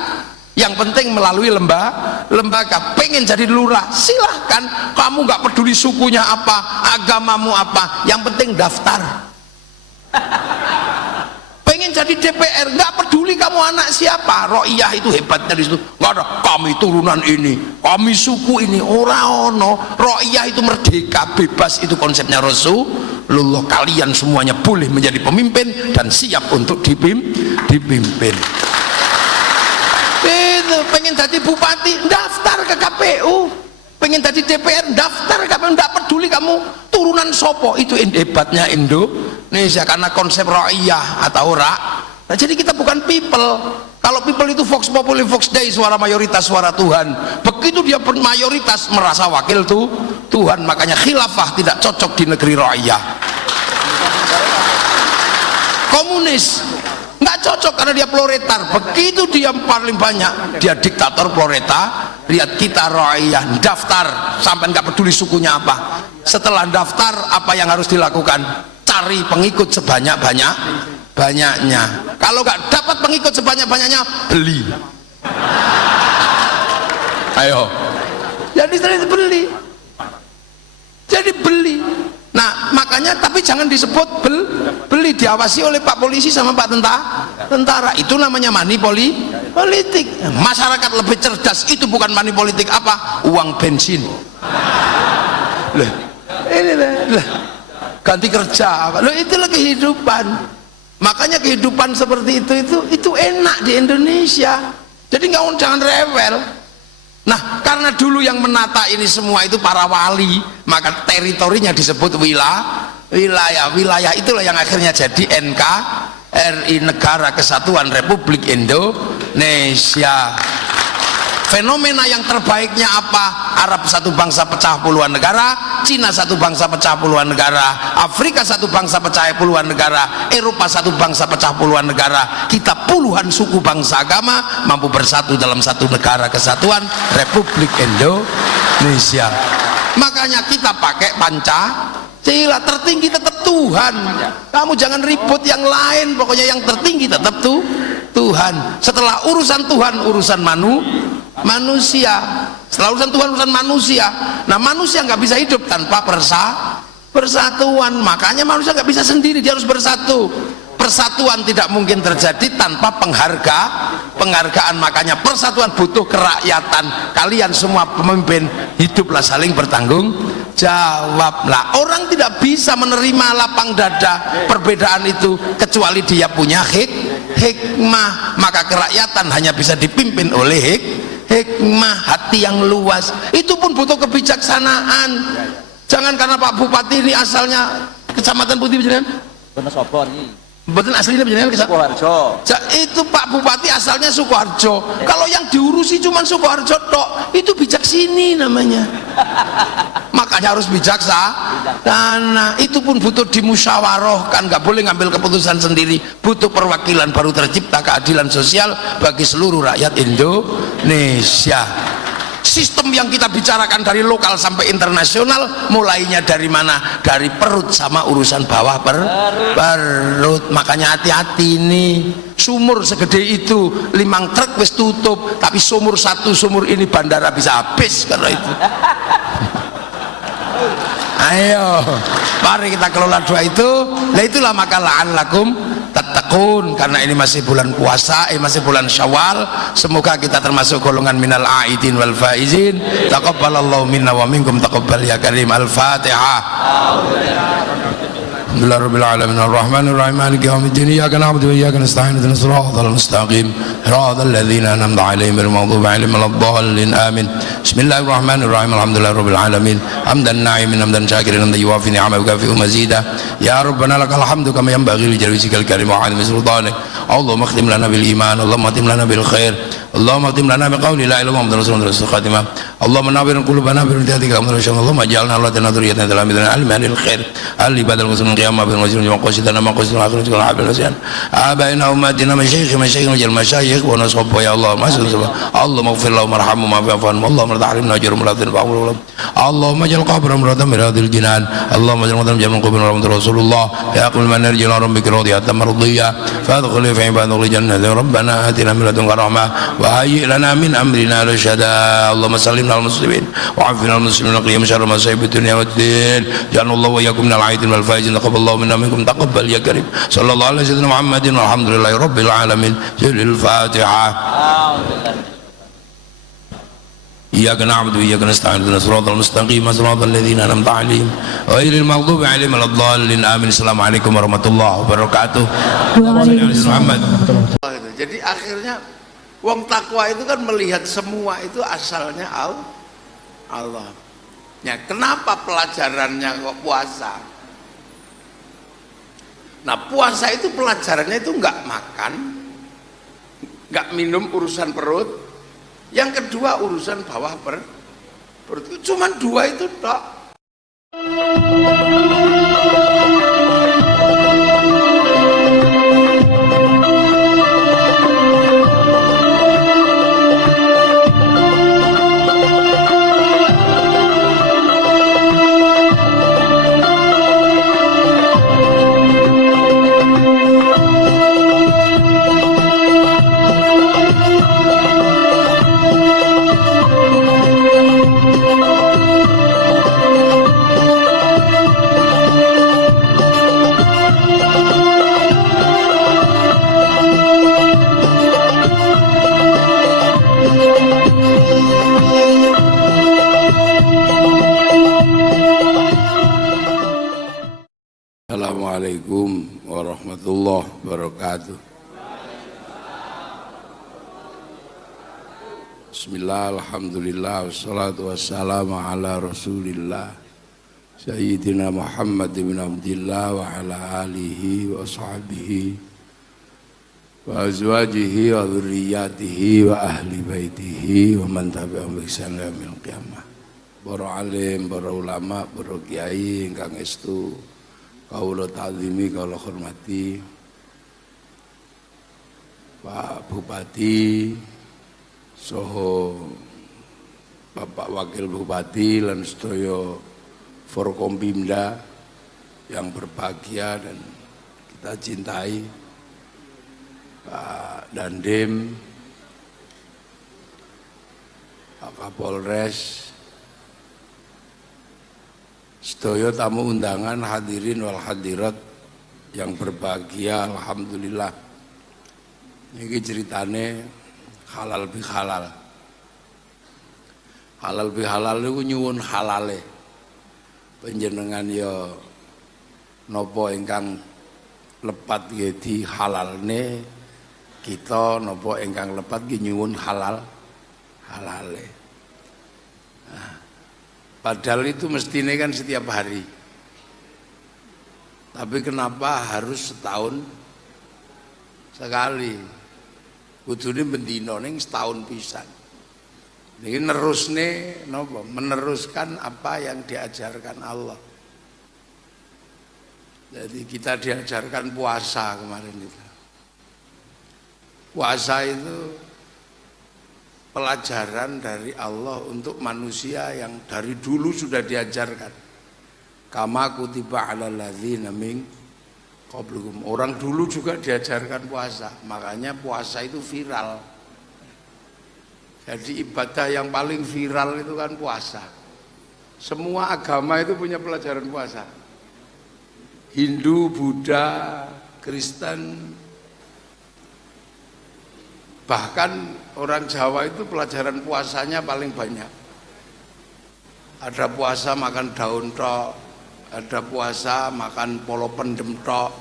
yang penting melalui lembaga. Pengen jadi lurah silahkan, kamu nggak peduli sukunya apa, agamamu apa, yang penting daftar. Pengen jadi DPR nggak peduli kamu anak siapa, ra'iyah itu hebatnya di situ. Nggak ada kami turunan ini, kami suku ini, ora ono. Ra'iyah itu merdeka, bebas, itu konsepnya Rasulullah. Kalian semuanya boleh menjadi pemimpin dan siap untuk dipimpin. Itu pengen jadi bupati daftar ke KPU, pengen jadi DPR daftar ke KPU, nggak peduli kamu turunan sopo. Itu hebatnya Indonesia karena konsep ra'iyah atau Nah, jadi kita bukan people. Kalau people itu vox populi vox dei, suara mayoritas suara Tuhan. Begitu dia mayoritas merasa wakil Tuhan. Makanya khilafah tidak cocok di negeri ra'iyah. Komunis nggak cocok karena dia proletar. Begitu dia paling banyak, dia diktator proletar. Lihat kita ra'iyah, daftar sampai nggak peduli sukunya apa. Setelah daftar apa yang harus dilakukan? Cari pengikut sebanyak-banyaknya. Kalau nggak dapat pengikut sebanyak-banyaknya, beli. Ayo. Jadi beli. Jadi beli. Nah makanya tapi jangan disebut beli, diawasi oleh Pak Polisi sama Pak Tentara. Itu namanya money politik. Masyarakat lebih cerdas, itu bukan money politik apa? Uang bensin. Loh, ini lah. Ganti kerja apa? Loh, itulah kehidupan. Makanya kehidupan seperti itu enak di Indonesia. Jadi jangan rewel. Nah, karena dulu yang menata ini semua itu para wali, maka teritorinya disebut wilayah. Itulah yang akhirnya jadi NKRI, Negara Kesatuan Republik Indonesia. Fenomena yang terbaiknya apa? Arab satu bangsa pecah puluhan negara, Cina satu bangsa pecah puluhan negara, Afrika satu bangsa pecah puluhan negara, Eropa satu bangsa pecah puluhan negara. Kita puluhan suku bangsa agama mampu bersatu dalam satu negara kesatuan Republik Indonesia. Makanya kita pakai Pancasila, tertinggi tetap Tuhan. Kamu jangan ribut yang lain, pokoknya yang tertinggi tetap Tuhan. Setelah urusan Tuhan, urusan manusia. Setelah urusan Tuhan, urusan manusia. Nah manusia nggak bisa hidup tanpa persatuan. Makanya manusia nggak bisa sendiri, dia harus bersatu. Persatuan tidak mungkin terjadi tanpa penghargaan. Makanya persatuan butuh kerakyatan. Kalian semua pemimpin hiduplah saling bertanggung jawab. Lah orang tidak bisa menerima lapang dada perbedaan itu kecuali dia punya hikmah. Maka kerakyatan hanya bisa dipimpin oleh hikmah, hati yang luas. Itu pun butuh kebijaksanaan. Jangan karena Pak Bupati ini asalnya Kecamatan Putih Jenengan. Bener sapa iki? Betul aslinya jenengan Sukoharjo. Itu Pak Bupati berarti asalnya Sukoharjo. Kalau yang diurusi cuma Sukoharjo tok, itu bijak sini namanya. Makanya harus bijaksana. Nah, itu pun butuh dimusyawarahkan, nggak boleh ngambil keputusan sendiri. Butuh perwakilan, baru tercipta keadilan sosial bagi seluruh rakyat Indonesia. Sistem yang kita bicarakan dari lokal sampai internasional, mulainya dari mana? Dari perut sama urusan bawah perut. Makanya hati-hati nih, sumur segede itu 5 truk wis tutup, tapi sumur satu sumur ini bandara bisa habis karena itu. Ayo, mari kita kelola dua itu. Nah itulah maka la'allakum tattaqun, karena ini masih bulan puasa, masih bulan Syawal. Semoga kita termasuk golongan minal aidin wal faizin. Taqabbalallahu minna wa minkum taqabbal ya karim. Al-Fatihah. Alhamdulillahirabbil alamin arrahmanir rahim maliki yaumiddin iyyaka na'budu wa iyyaka nasta'in ihdinas siratal mustaqim siratal ladzina an'amta 'alaihim ghairil maghdubi 'alaihim waladdallin amin. Bismillahirrahmanirrahim alhamdulillahirabbil alamin hamdan na'imin hamdan syakirin hamdan yuwafi ni'amahu wa yukafi'u mazida ya rabbana lakal hamdu kama yanbaghi li jalali wajhikal karim wa 'azimi sultanik. Allahumma khtim lana bil iman, Allahumma khtim lana bil khair, Allahumma khtim lana bi qawli la ilaha illallah muhammadur rasulullah khatimah. Allahumma nawwir qulubana bi hidayatikum Allahumma ij'alna lana dhurriyyatan talamidana al-manil khair al-ibadal muslimin qiyamah bil muslimin wa qasidana ma qasidana akhirat wal habil asyan abaina ummatina masyayikh wal masyayikh wa nasab ya Allah masyaallah. Allahumma ighfir lahum warhamhum wa afi'anhum Allahumma ta'alim najrum la tanfa'u Allahumma ij'al qabrahum rawdatan min riyadil jinan Allahumma ij'al qabrahum jaman qabr rasulullah ya qul man yarju rabbika radiyatan mardiyah fadkhul fi ibadil jannati rabbana atina min ladunka rahmah wa hayyi lana min amrina rashada Allahumma sallimna al muslimin wa afina al muslimin wa qina syarra masa'ib dunya wad din janallahu wa iyyakum minal aidin wal faizin taqabbalallahu minna minkum taqabbal ya karim sallallahu alaihi wasallam Muhammadin walhamdulillahi rabbil alamin. Al-Fatihah. Iyyaka na'budu wa iyyaka nasta'in ihdinas siratal mustaqim siratal ladzina an'amta 'alaihim ghairil maghdubi 'alaihim waladdallin amin. Assalamualaikum warahmatullahi wabarakatuh. Muhammad. Jadi akhirnya wong takwa itu kan melihat semua itu asalnya Allah. Ya, kenapa pelajarannya kok puasa? Nah, puasa itu pelajarannya itu enggak makan, enggak minum urusan perut. Yang kedua urusan bawah perut. Cuman dua itu tok. Assalamualaikum warahmatullahi wabarakatuh. Bismillah, alhamdulillah, wassalatu wassalamu ala rasulillah Sayyidina Muhammad bin Abdillah wa ala alihi wa sahbihi wa azwajihi wa dhurriyyatihi wa ahli baitihi wa man tabi'ahum bi ihsan ila yaumil qiyamah. Para alim, para ulama, para kiai ingkang estu kawula ta'zimi, kawula hormati Pak Bupati soho Bapak Wakil Bupati lan sedaya Forkompimda yang berbahagia dan kita cintai, Pak Dandim, Pak Kapolres, sedaya tamu undangan, hadirin wal hadirat yang berbahagia. Alhamdulillah, ini ceritane halal bihalal. Halal bihalal itu nyuwun halale panjenengan ya napa ingkang lepat nggih di halalne kita, napa ingkang lepat nggih nyuwun halale. Padahal itu mestinya kan setiap hari. Tapi kenapa harus setahun sekali? kudune bendina ning setahun pisan. Niki nerusne napa? Meneruskan apa yang diajarkan Allah. Jadi kita diajarkan puasa kemarin itu. Puasa itu pelajaran dari Allah untuk manusia yang dari dulu sudah diajarkan. Kama kutiba 'alal ladzina min qablikum. Orang dulu juga diajarkan puasa. Makanya puasa itu viral. Jadi ibadah yang paling viral itu kan puasa. Semua agama itu punya pelajaran puasa. Hindu, Buddha, Kristen, bahkan orang Jawa itu pelajaran puasanya paling banyak. Ada puasa makan daun tok, ada puasa makan polo pendem tok,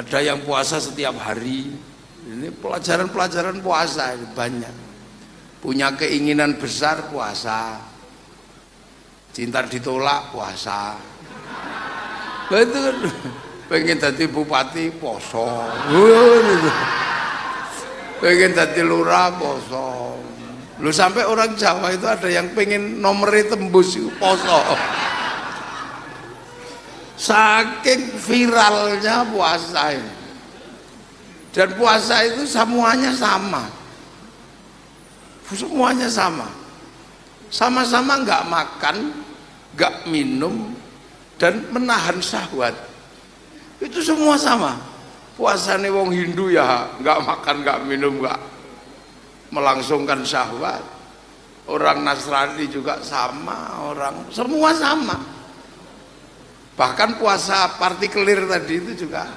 ada yang puasa setiap hari. Ini pelajaran-pelajaran puasa banyak. Punya keinginan besar puasa, cinta ditolak puasa. Itu kan pengen jadi bupati poso, pengen jadi lurah poso. Lu sampai orang Jawa itu ada yang pengen nomornya tembus poso. Saking viralnya puasa ini. Dan puasa itu semuanya sama. Semuanya sama. Sama-sama nggak makan, nggak minum, dan menahan syahwat. Itu semua sama. Puasane wong Hindu ya nggak makan, nggak minum, nggak melangsungkan syahwat. Orang Nasrani juga sama, orang semua sama. Bahkan puasa partikelir tadi itu juga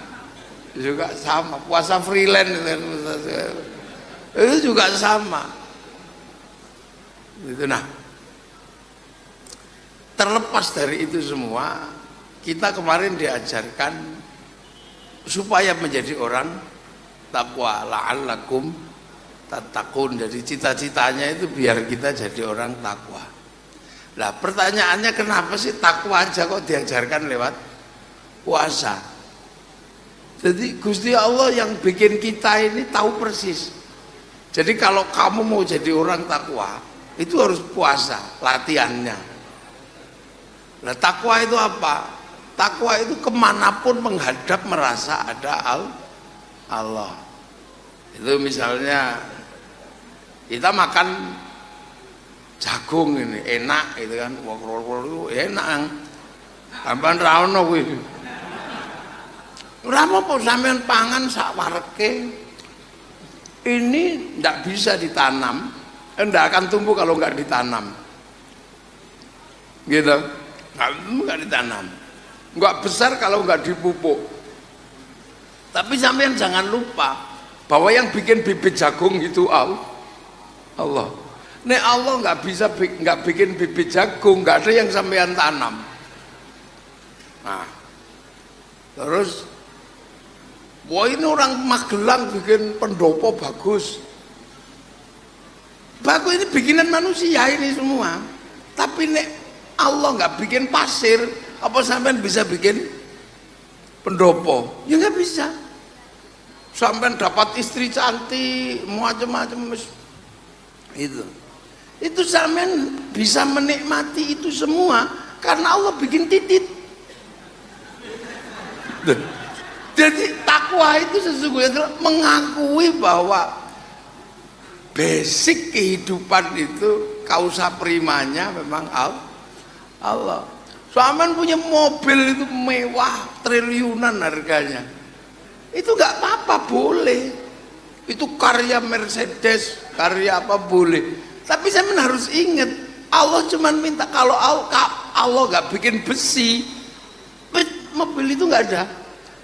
sama. Puasa freelance itu juga sama. Itu nah. Terlepas dari itu semua, kita kemarin diajarkan supaya menjadi orang takwa, la'allakum tattaqun. Jadi cita-citanya itu biar kita jadi orang takwa. Nah, pertanyaannya kenapa sih takwa aja kok diajarkan lewat puasa? Jadi Gusti Allah yang bikin kita ini tahu persis. Jadi kalau kamu mau jadi orang takwa, itu harus puasa latihannya. Nah, takwa itu apa? Takwa itu kemanapun menghadap merasa ada Allah. Itu misalnya kita makan jagung ini enak gitu kan, wong enak. Sampeyan ra ono kuwi. Ora apa-apa sampean pangan sak wareke. Ini ndak bisa ditanam, ndak akan tumbuh kalau nggak ditanam. Gitu. Nggak ditanam. Nggak besar kalau nggak dipupuk. Tapi sampean jangan lupa bahwa yang bikin bibit jagung itu Allah. Nek Allah nggak bikin bibit jagung, nggak ada yang sampean tanam. Nah, terus, wah ini orang Magelang bikin pendopo bagus. Bagus ini bikinan manusia ini semua. Tapi nek Allah nggak bikin pasir, apa sampean bisa bikin pendopo? Ya nggak bisa. Sampean dapat istri cantik, macam-macam itu sampean bisa menikmati itu semua karena Allah bikin titit. Jadi takwa itu sesungguhnya adalah mengakui bahwa basic kehidupan itu kausa primanya memang Allah. Sampean punya mobil itu mewah triliunan harganya, itu nggak apa-apa, boleh. Itu karya Mercedes, karya apa boleh. Tapi saya harus ingat, Allah cuma minta kalau Allah nggak bikin besi, mobil itu nggak ada.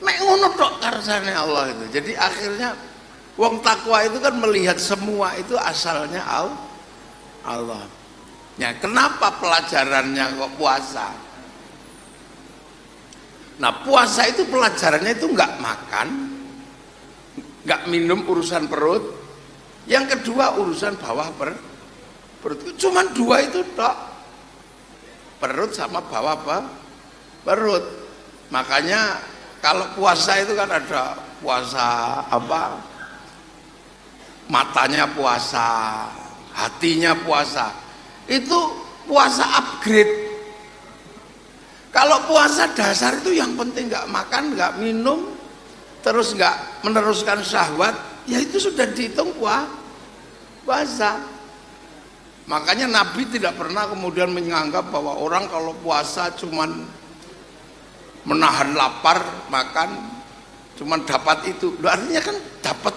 Mek ngono tok karsane Allah itu. Jadi akhirnya wong takwa itu kan melihat semua itu asalnya Allah. Ya, kenapa pelajarannya kok puasa? Nah, puasa itu pelajarannya itu nggak makan, nggak minum urusan perut. Yang kedua urusan bawah perut. Cuman dua itu tok, perut sama bawah perut. Makanya kalau puasa itu kan ada puasa apa? matanya puasa, hatinya puasa. Itu puasa upgrade. Kalau puasa dasar itu yang penting nggak makan, nggak minum, terus nggak meneruskan syahwat, ya itu sudah dihitung puasa. Makanya Nabi tidak pernah kemudian menganggap bahwa orang kalau puasa cuman menahan lapar, makan, cuman dapat itu. Artinya kan dapat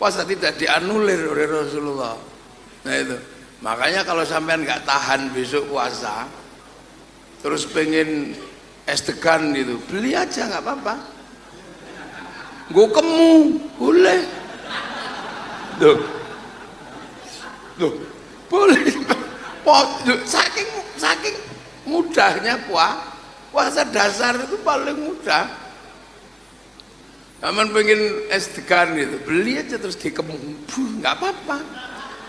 puasa tidak dianulir oleh Rasulullah. Nah itu. Makanya kalau sampean nggak tahan besok puasa, terus pengen es degan gitu, beli aja nggak apa-apa. Gue kemu boleh. Tuh, boleh. Saking mudahnya puasa dasar itu paling mudah. Aman pengen es degan gitu, beli aja terus dikemu, nggak apa-apa.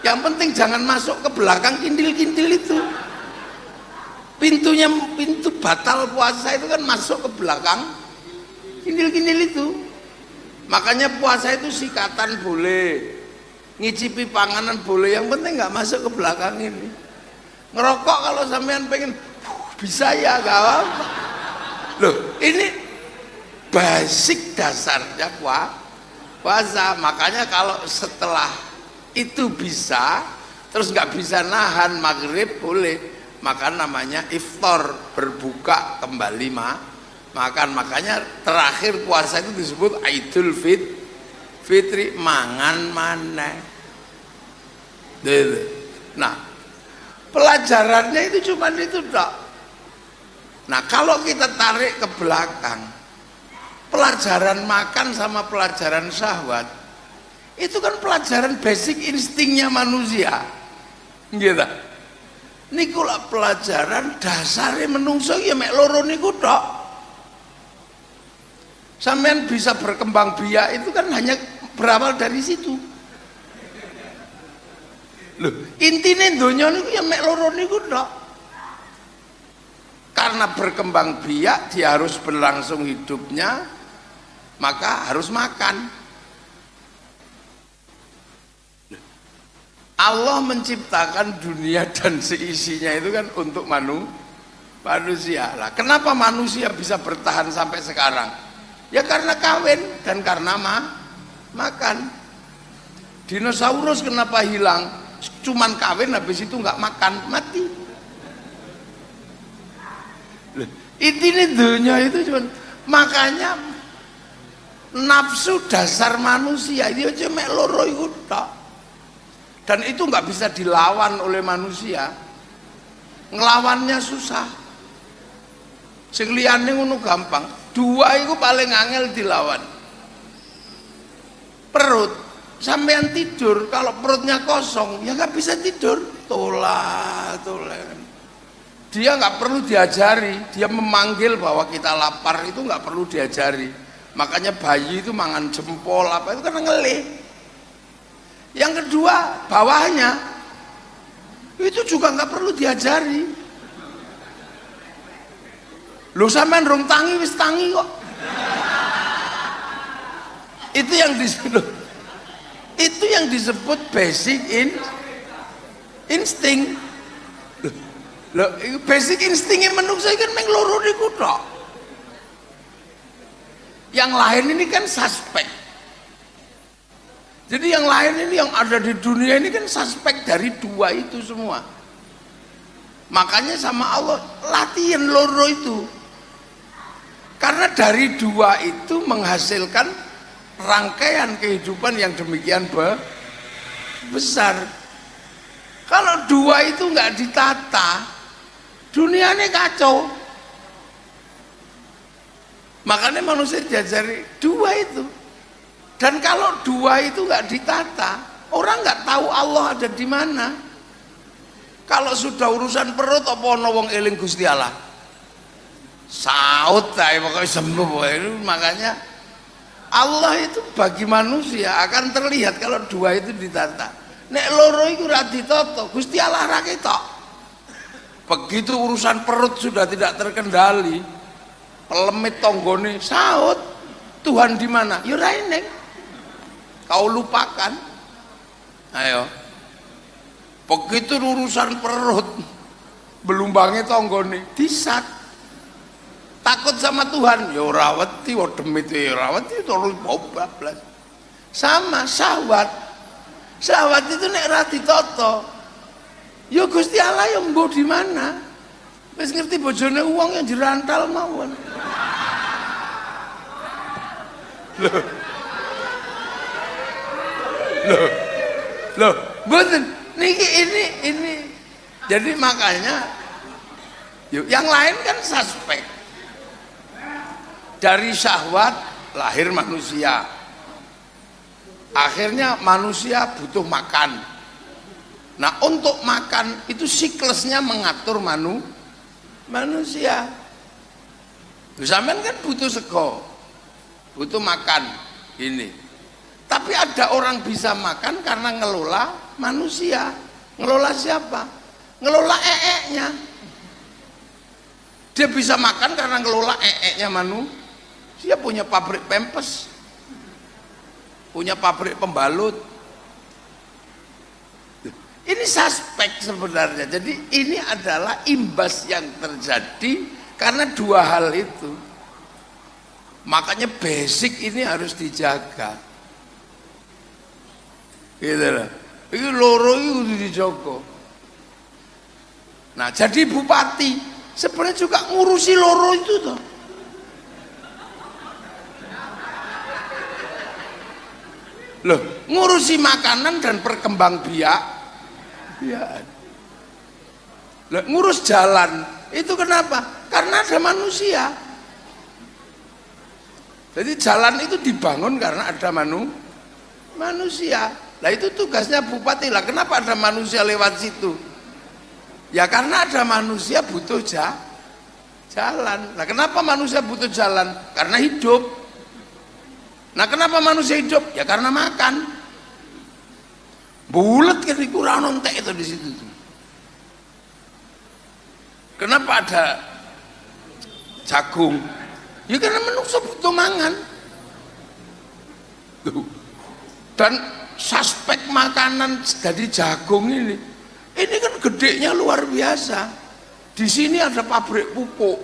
Yang penting jangan masuk ke belakang kintil-kintil itu. Pintu batal puasa itu kan masuk ke belakang kintil-kintil itu. Makanya puasa itu sikatan boleh, ngicipi panganan boleh, yang penting nggak masuk ke belakang ini. Ngerokok kalau sampean pengen bisa ya gak apa-apa. Loh ini basic dasarnya puasa. Makanya kalau setelah itu bisa terus nggak bisa nahan maghrib boleh, maka namanya iftar, berbuka kembali makan. Makanya terakhir puasa itu disebut Idul Fitri, mangan maneh. Nah pelajarannya itu cuma itu dok. Nah kalau kita tarik ke belakang, pelajaran makan sama pelajaran syahwat itu kan pelajaran basic instingnya manusia, gitu. Niku lah pelajaran dasarnya menungso ya mek loro niku tok. Sampean bisa berkembang biak itu kan hanya berawal dari situ. Loh, intine donya niku ya mek loro niku tok. Karena berkembang biak dia harus berlangsung hidupnya, maka harus makan. Allah menciptakan dunia dan seisinya itu kan untuk manusia lah. Kenapa manusia bisa bertahan sampai sekarang? Ya karena kawin dan karena makan. Dinosaurus kenapa hilang? Cuman kawin habis itu nggak makan, mati. Ini dunia itu cuman, makanya nafsu dasar manusia itu cuma loro iku tok. Dan itu nggak bisa dilawan oleh manusia. Ngelawannya susah. Sing liyane ngono gampang. Dua itu paling angel dilawan. Perut, sampean tidur kalau perutnya kosong ya nggak bisa tidur. Tolah. Dia nggak perlu diajari, dia memanggil bahwa kita lapar itu nggak perlu diajari. Makanya bayi itu mangan jempol apa itu karena ngelih. Yang kedua bawahnya itu juga nggak perlu diajari. Lu sampean rong tangi wis tangi kok. Itu yang disebut basic insting. Loh, basic instingnya manusia kan meng loro niku tok. Yang lain ini kan suspek. Jadi yang lain ini yang ada di dunia ini kan suspek dari dua itu semua. Makanya sama Allah latihan loro itu. Karena dari dua itu menghasilkan rangkaian kehidupan yang demikian besar. Kalau dua itu nggak ditata, dunia ini kacau. Makanya manusia diajari dua itu. Dan kalau dua itu nggak ditata, orang nggak tahu Allah ada di mana. Kalau sudah urusan perut, apa ono wong eling Gusti Allah? Saut ae pokoknya sembuh. Makanya Allah itu bagi manusia akan terlihat kalau dua itu ditata. Nek loro iku ora ditata, Gusti Allah ra ketok. Begitu urusan perut sudah tidak terkendali, pelemit tonggone saut, Tuhan di mana? Ya ora eneng. kau lupakan. Ayo, begitu urusan perut, belumbangnya tonggone disat, takut sama Tuhan, ya rawati, wadem itu ya rawati, terus bablas. Sama syahwat itu nek ra ditata, ya Gusti Allah yang mbok di mana? Wis ngerti bojone uang yang dirantal mawon. Loh, betul. Niki ini. Jadi makanya, yuk, yang lain kan suspek. Dari syahwat lahir manusia. Akhirnya manusia butuh makan. Nah, untuk makan itu siklusnya mengatur manusia. Sampean kan butuh sego, butuh makan ini. Tapi ada orang bisa makan karena ngelola manusia. Ngelola siapa? Ngelola ee-nya. Dia bisa makan karena ngelola ee-nya manusia. Punya pabrik pempes, punya pabrik pembalut. Ini suspek sebenarnya. Jadi ini adalah imbas yang terjadi karena dua hal itu. Makanya basic ini harus dijaga. Gitu lah. Ini loro itu dijogo. Nah, jadi bupati sebenarnya juga ngurusi loro itu toh. Loh, ngurusi makanan dan perkembangbiakan. Loh, ngurus jalan itu kenapa? Karena ada manusia. Jadi jalan itu dibangun karena ada manusia. Lah itu tugasnya bupati lah. Kenapa ada manusia lewat situ? Ya karena ada manusia butuh jalan. Nah kenapa manusia butuh jalan? Karena hidup. Nah kenapa manusia hidup? Ya karena makan. Bulat kan kurang nontek itu di situ. Kenapa ada jagung? Ya karena manusia butuh mangan. Dan suspek makanan dari jagung ini kan gedenya luar biasa. Di sini ada pabrik pupuk,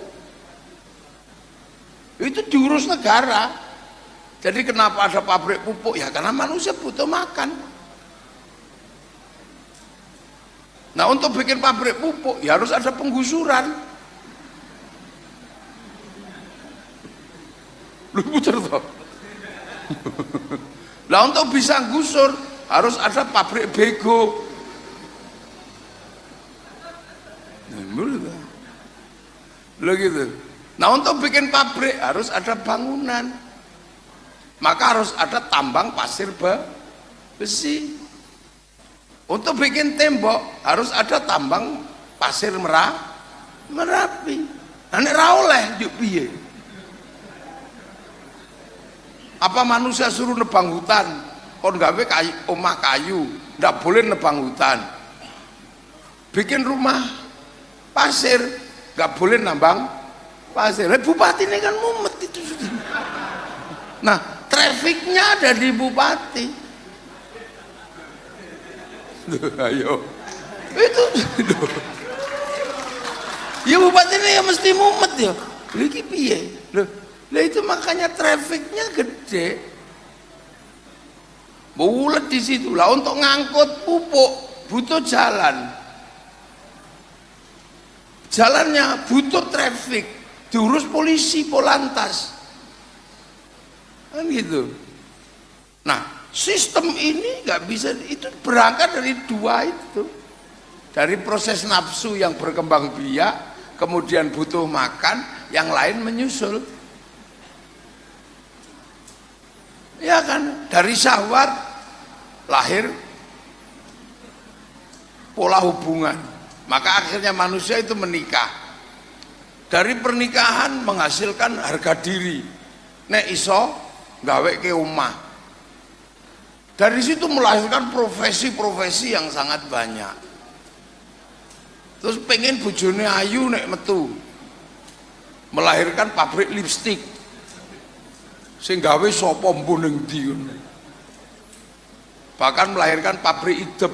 itu diurus negara. Jadi kenapa ada pabrik pupuk? Ya karena manusia butuh makan. Nah untuk bikin pabrik pupuk ya harus ada penggusuran. Lu putar toh. Lah untuk bisa gusur harus ada pabrik bego. Nah, gitu. Nah untuk bikin pabrik harus ada bangunan. Maka harus ada tambang pasir besi. Untuk bikin tembok harus ada tambang pasir Merapi. Nah nek ra oleh yo piye? Apa manusia suruh nebang hutan? Kon gawe omah kayu, ndak boleh nebang hutan. Bikin rumah pasir, nggak boleh nambang pasir. Bupati ini kan mumet itu. Nah, trafiknya ada di bupati. Ayo, itu. Ya bupati ini ya mesti mumet ya. Lagi piye? Lah itu makanya trafiknya gede. Bulat di situ lah. Untuk ngangkut pupuk butuh jalan. Jalannya butuh trafik, diurus polisi, polantas. Kan gitu. Nah, sistem ini nggak bisa, itu berangkat dari dua itu. Dari proses nafsu yang berkembang biak, kemudian butuh makan, yang lain menyusul. Ya kan, dari syahwat lahir pola hubungan. Maka akhirnya manusia itu menikah. Dari pernikahan menghasilkan harga diri. Nek iso gawe ke omah. Dari situ melahirkan profesi-profesi yang sangat banyak. Terus pengen bojone ayu nek metu. Melahirkan pabrik lipstik. Sing gawe sapa mbuh ning ndi. bahkan melahirkan pabrik idep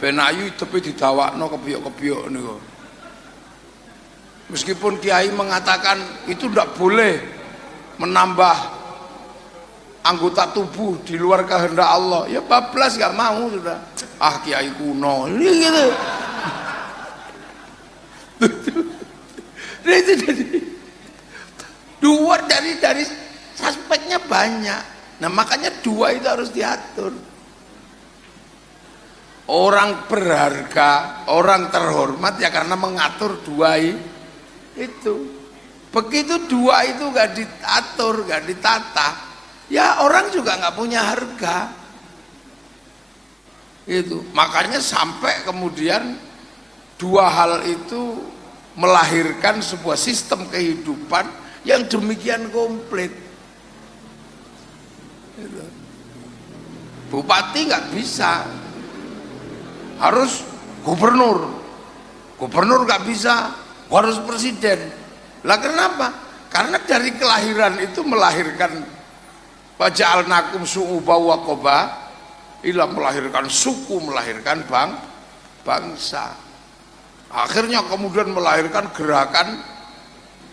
ben ayu idepe didawakno kebiok-kebiok niku. Meskipun kiai mengatakan itu tidak boleh menambah anggota tubuh di luar kehendak Allah, ya bablas nggak mau sudah. Ah kiai kuno ini gitu. Dua dari aspeknya banyak. Nah makanya dua itu harus diatur. Orang berharga, orang terhormat ya karena mengatur dua itu. Begitu dua itu gak diatur, gak ditata, ya orang juga gak punya harga. Itu makanya sampai kemudian dua hal itu melahirkan sebuah sistem kehidupan yang demikian komplit. Gitu. Bupati nggak bisa, harus gubernur nggak bisa, harus presiden. Lah kenapa? Karena dari kelahiran itu melahirkan waja'alnakum syu'uban wa qaba'ila, melahirkan suku, melahirkan bangsa. Akhirnya kemudian melahirkan gerakan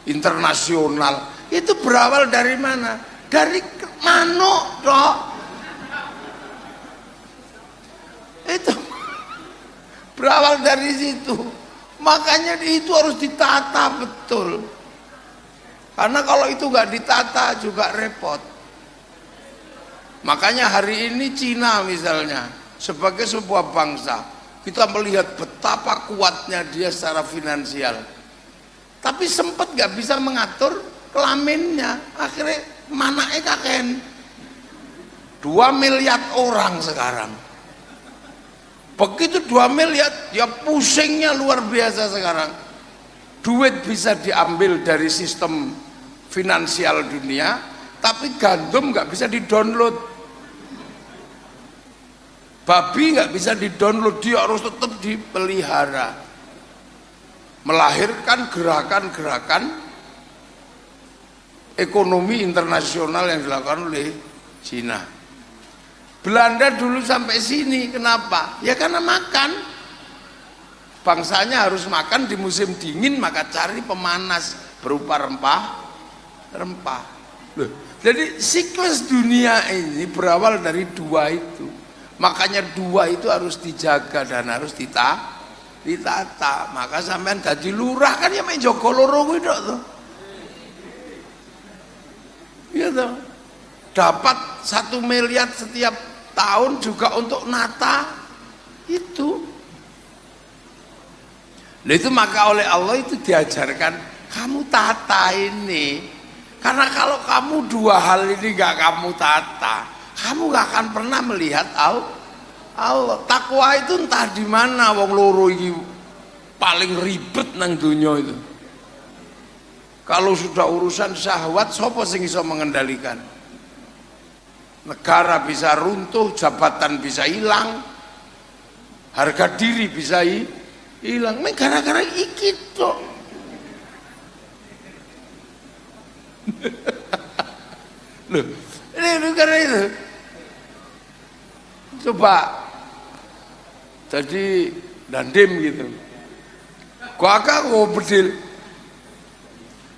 internasional. Itu berawal dari mana? Dari manuk toh. Itu berawal dari situ. Makanya itu harus ditata betul. Karena kalau itu nggak ditata juga repot. Makanya hari ini Cina misalnya sebagai sebuah bangsa, kita melihat betapa kuatnya dia secara finansial, tapi sempat nggak bisa mengatur kelaminnya. Akhirnya manake kaken 2 miliar orang sekarang. Begitu 2 miliar, ya pusingnya luar biasa sekarang. Duit bisa diambil dari sistem finansial dunia, tapi gandum nggak bisa didownload. Babi nggak bisa didownload, dia harus tetap dipelihara. Melahirkan gerakan-gerakan ekonomi internasional yang dilakukan oleh Cina. Belanda dulu sampai sini, kenapa? Ya karena makan. Bangsanya harus makan di musim dingin, maka cari pemanas berupa rempah. Loh, jadi siklus dunia ini berawal dari dua itu. Makanya dua itu harus dijaga dan harus ditata. Maka sampean dadi lurah kan ya mek jaga loro kuwi tok to. Iya toh. Dapat 1 miliar setiap tahun juga untuk nata itu. Nah itu maka oleh Allah itu diajarkan kamu tata ini, karena kalau kamu dua hal ini gak kamu tata, kamu gak akan pernah melihat Allah. Takwa itu entah di mana wong loro iki paling ribet nang dunia itu. Kalau sudah urusan syahwat, sapa sing iso mengendalikan? Negara bisa runtuh, jabatan bisa hilang, harga diri bisa hilang, gara-gara iki tok. Loh, ini karena itu. Coba jadi dandim gitu. Gua bedil.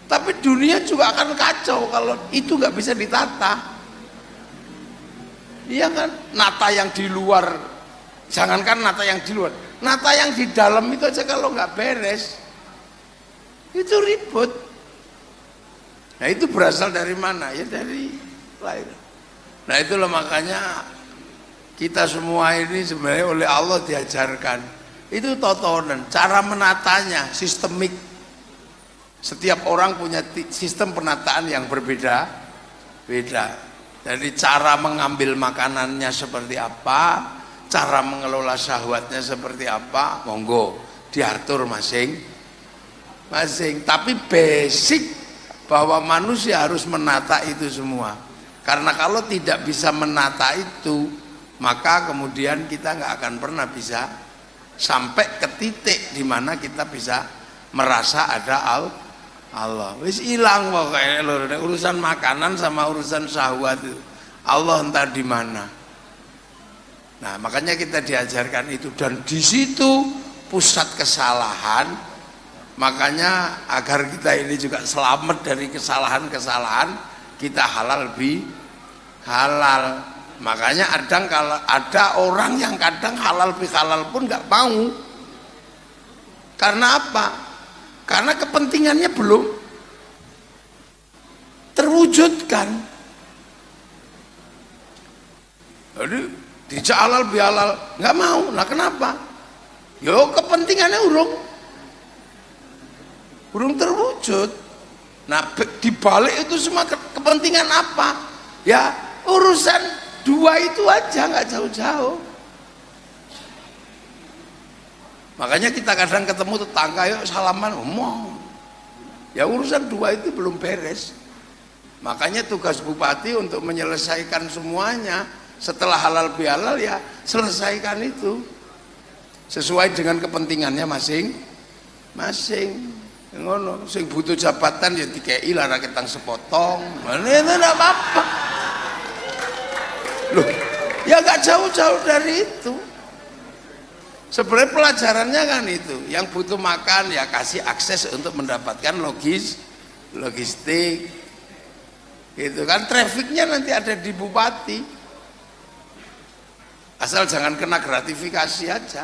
Tapi dunia juga akan kacau kalau itu nggak bisa ditata. Iya kan, nata yang di luar, jangankan nata yang di luar, nata yang di dalam itu aja kalau nggak beres, itu ribut. Nah itu berasal dari mana? Ya dari lahir. Nah itulah makanya kita semua ini sebenarnya oleh Allah diajarkan. Itu totonan, cara menatanya, sistemik. Setiap orang punya sistem penataan yang berbeda-beda. Jadi cara mengambil makanannya seperti apa, cara mengelola syahwatnya seperti apa, monggo diatur masing-masing. Tapi basic bahwa manusia harus menata itu semua. Karena kalau tidak bisa menata itu, maka kemudian kita nggak akan pernah bisa sampai ke titik di mana kita bisa merasa ada Allah. Wis hilang pokoknya lho, urusan makanan sama urusan syahwat itu. Allah entah di mana. Nah, makanya kita diajarkan itu, dan di situ pusat kesalahan. Makanya agar kita ini juga selamat dari kesalahan-kesalahan, kita halal bi halal. Makanya kalau ada orang yang kadang halal bi halal pun nggak mau. Karena apa? Karena kepentingannya belum terwujudkan. Jadi dijak halal bi halal nggak mau. Nah kenapa? Yo kepentingannya urung terwujud. Nah dibalik itu semua kepentingan apa? Ya urusan dua itu aja, nggak jauh-jauh. Makanya kita kadang ketemu tetangga, yuk salaman, ngomong. Ya urusan dua itu belum beres. Makanya tugas bupati untuk menyelesaikan semuanya. Setelah halal bihalal ya selesaikan itu sesuai dengan kepentingannya masing-masing. Ngono, sing butuh jabatan ya dikei lah raketang sepotong. Mana itu enggak apa-apa. Loh, ya enggak jauh-jauh dari itu. Sebenarnya pelajarannya kan itu, yang butuh makan ya kasih akses untuk mendapatkan logistik. Gitu kan, trafiknya nanti ada di bupati. Asal jangan kena gratifikasi aja.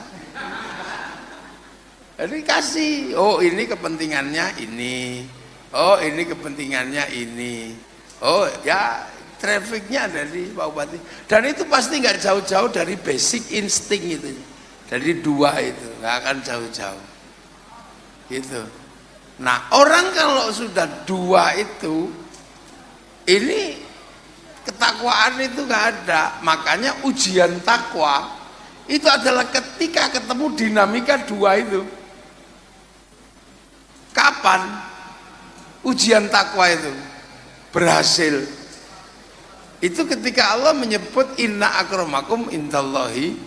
Jadi kasih, oh ini kepentingannya ini, oh ini kepentingannya ini, oh ya trafiknya ada di Pak Bupati. Dan itu pasti nggak jauh-jauh dari basic insting itu, dari dua itu nggak akan jauh-jauh. Gitu. Nah orang kalau sudah dua itu, ini ketakwaan itu nggak ada. Makanya ujian takwa itu adalah ketika ketemu dinamika dua itu. Kapan ujian takwa itu berhasil? Itu ketika Allah menyebut inna akramakum indallahi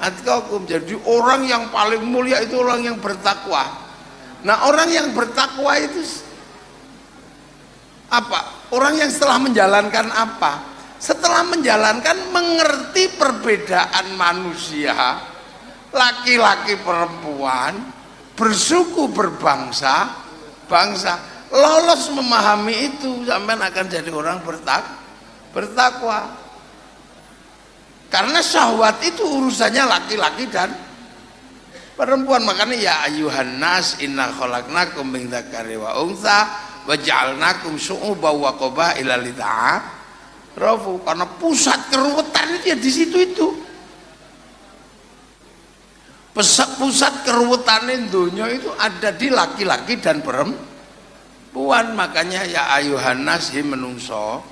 atqakum. Jadi orang yang paling mulia itu orang yang bertakwa. Nah orang yang bertakwa itu apa? Orang yang setelah menjalankan apa? Setelah menjalankan mengerti perbedaan manusia, laki-laki perempuan, bersuku berbangsa, lolos memahami itu, sampai akan jadi orang bertakwa. Karena syahwat itu urusannya laki-laki dan perempuan. Makanya ya ayuhan nas inna khalaqnakum min dzakari wa untha wa ja'alnakum syu'uban wa qabaila lita'arafu. Karena pusat keruwetan itu ya di situ itu. Pusat keruwetan dunia itu ada di laki-laki dan perempuan. Makanya ya ayuhan nas menungso.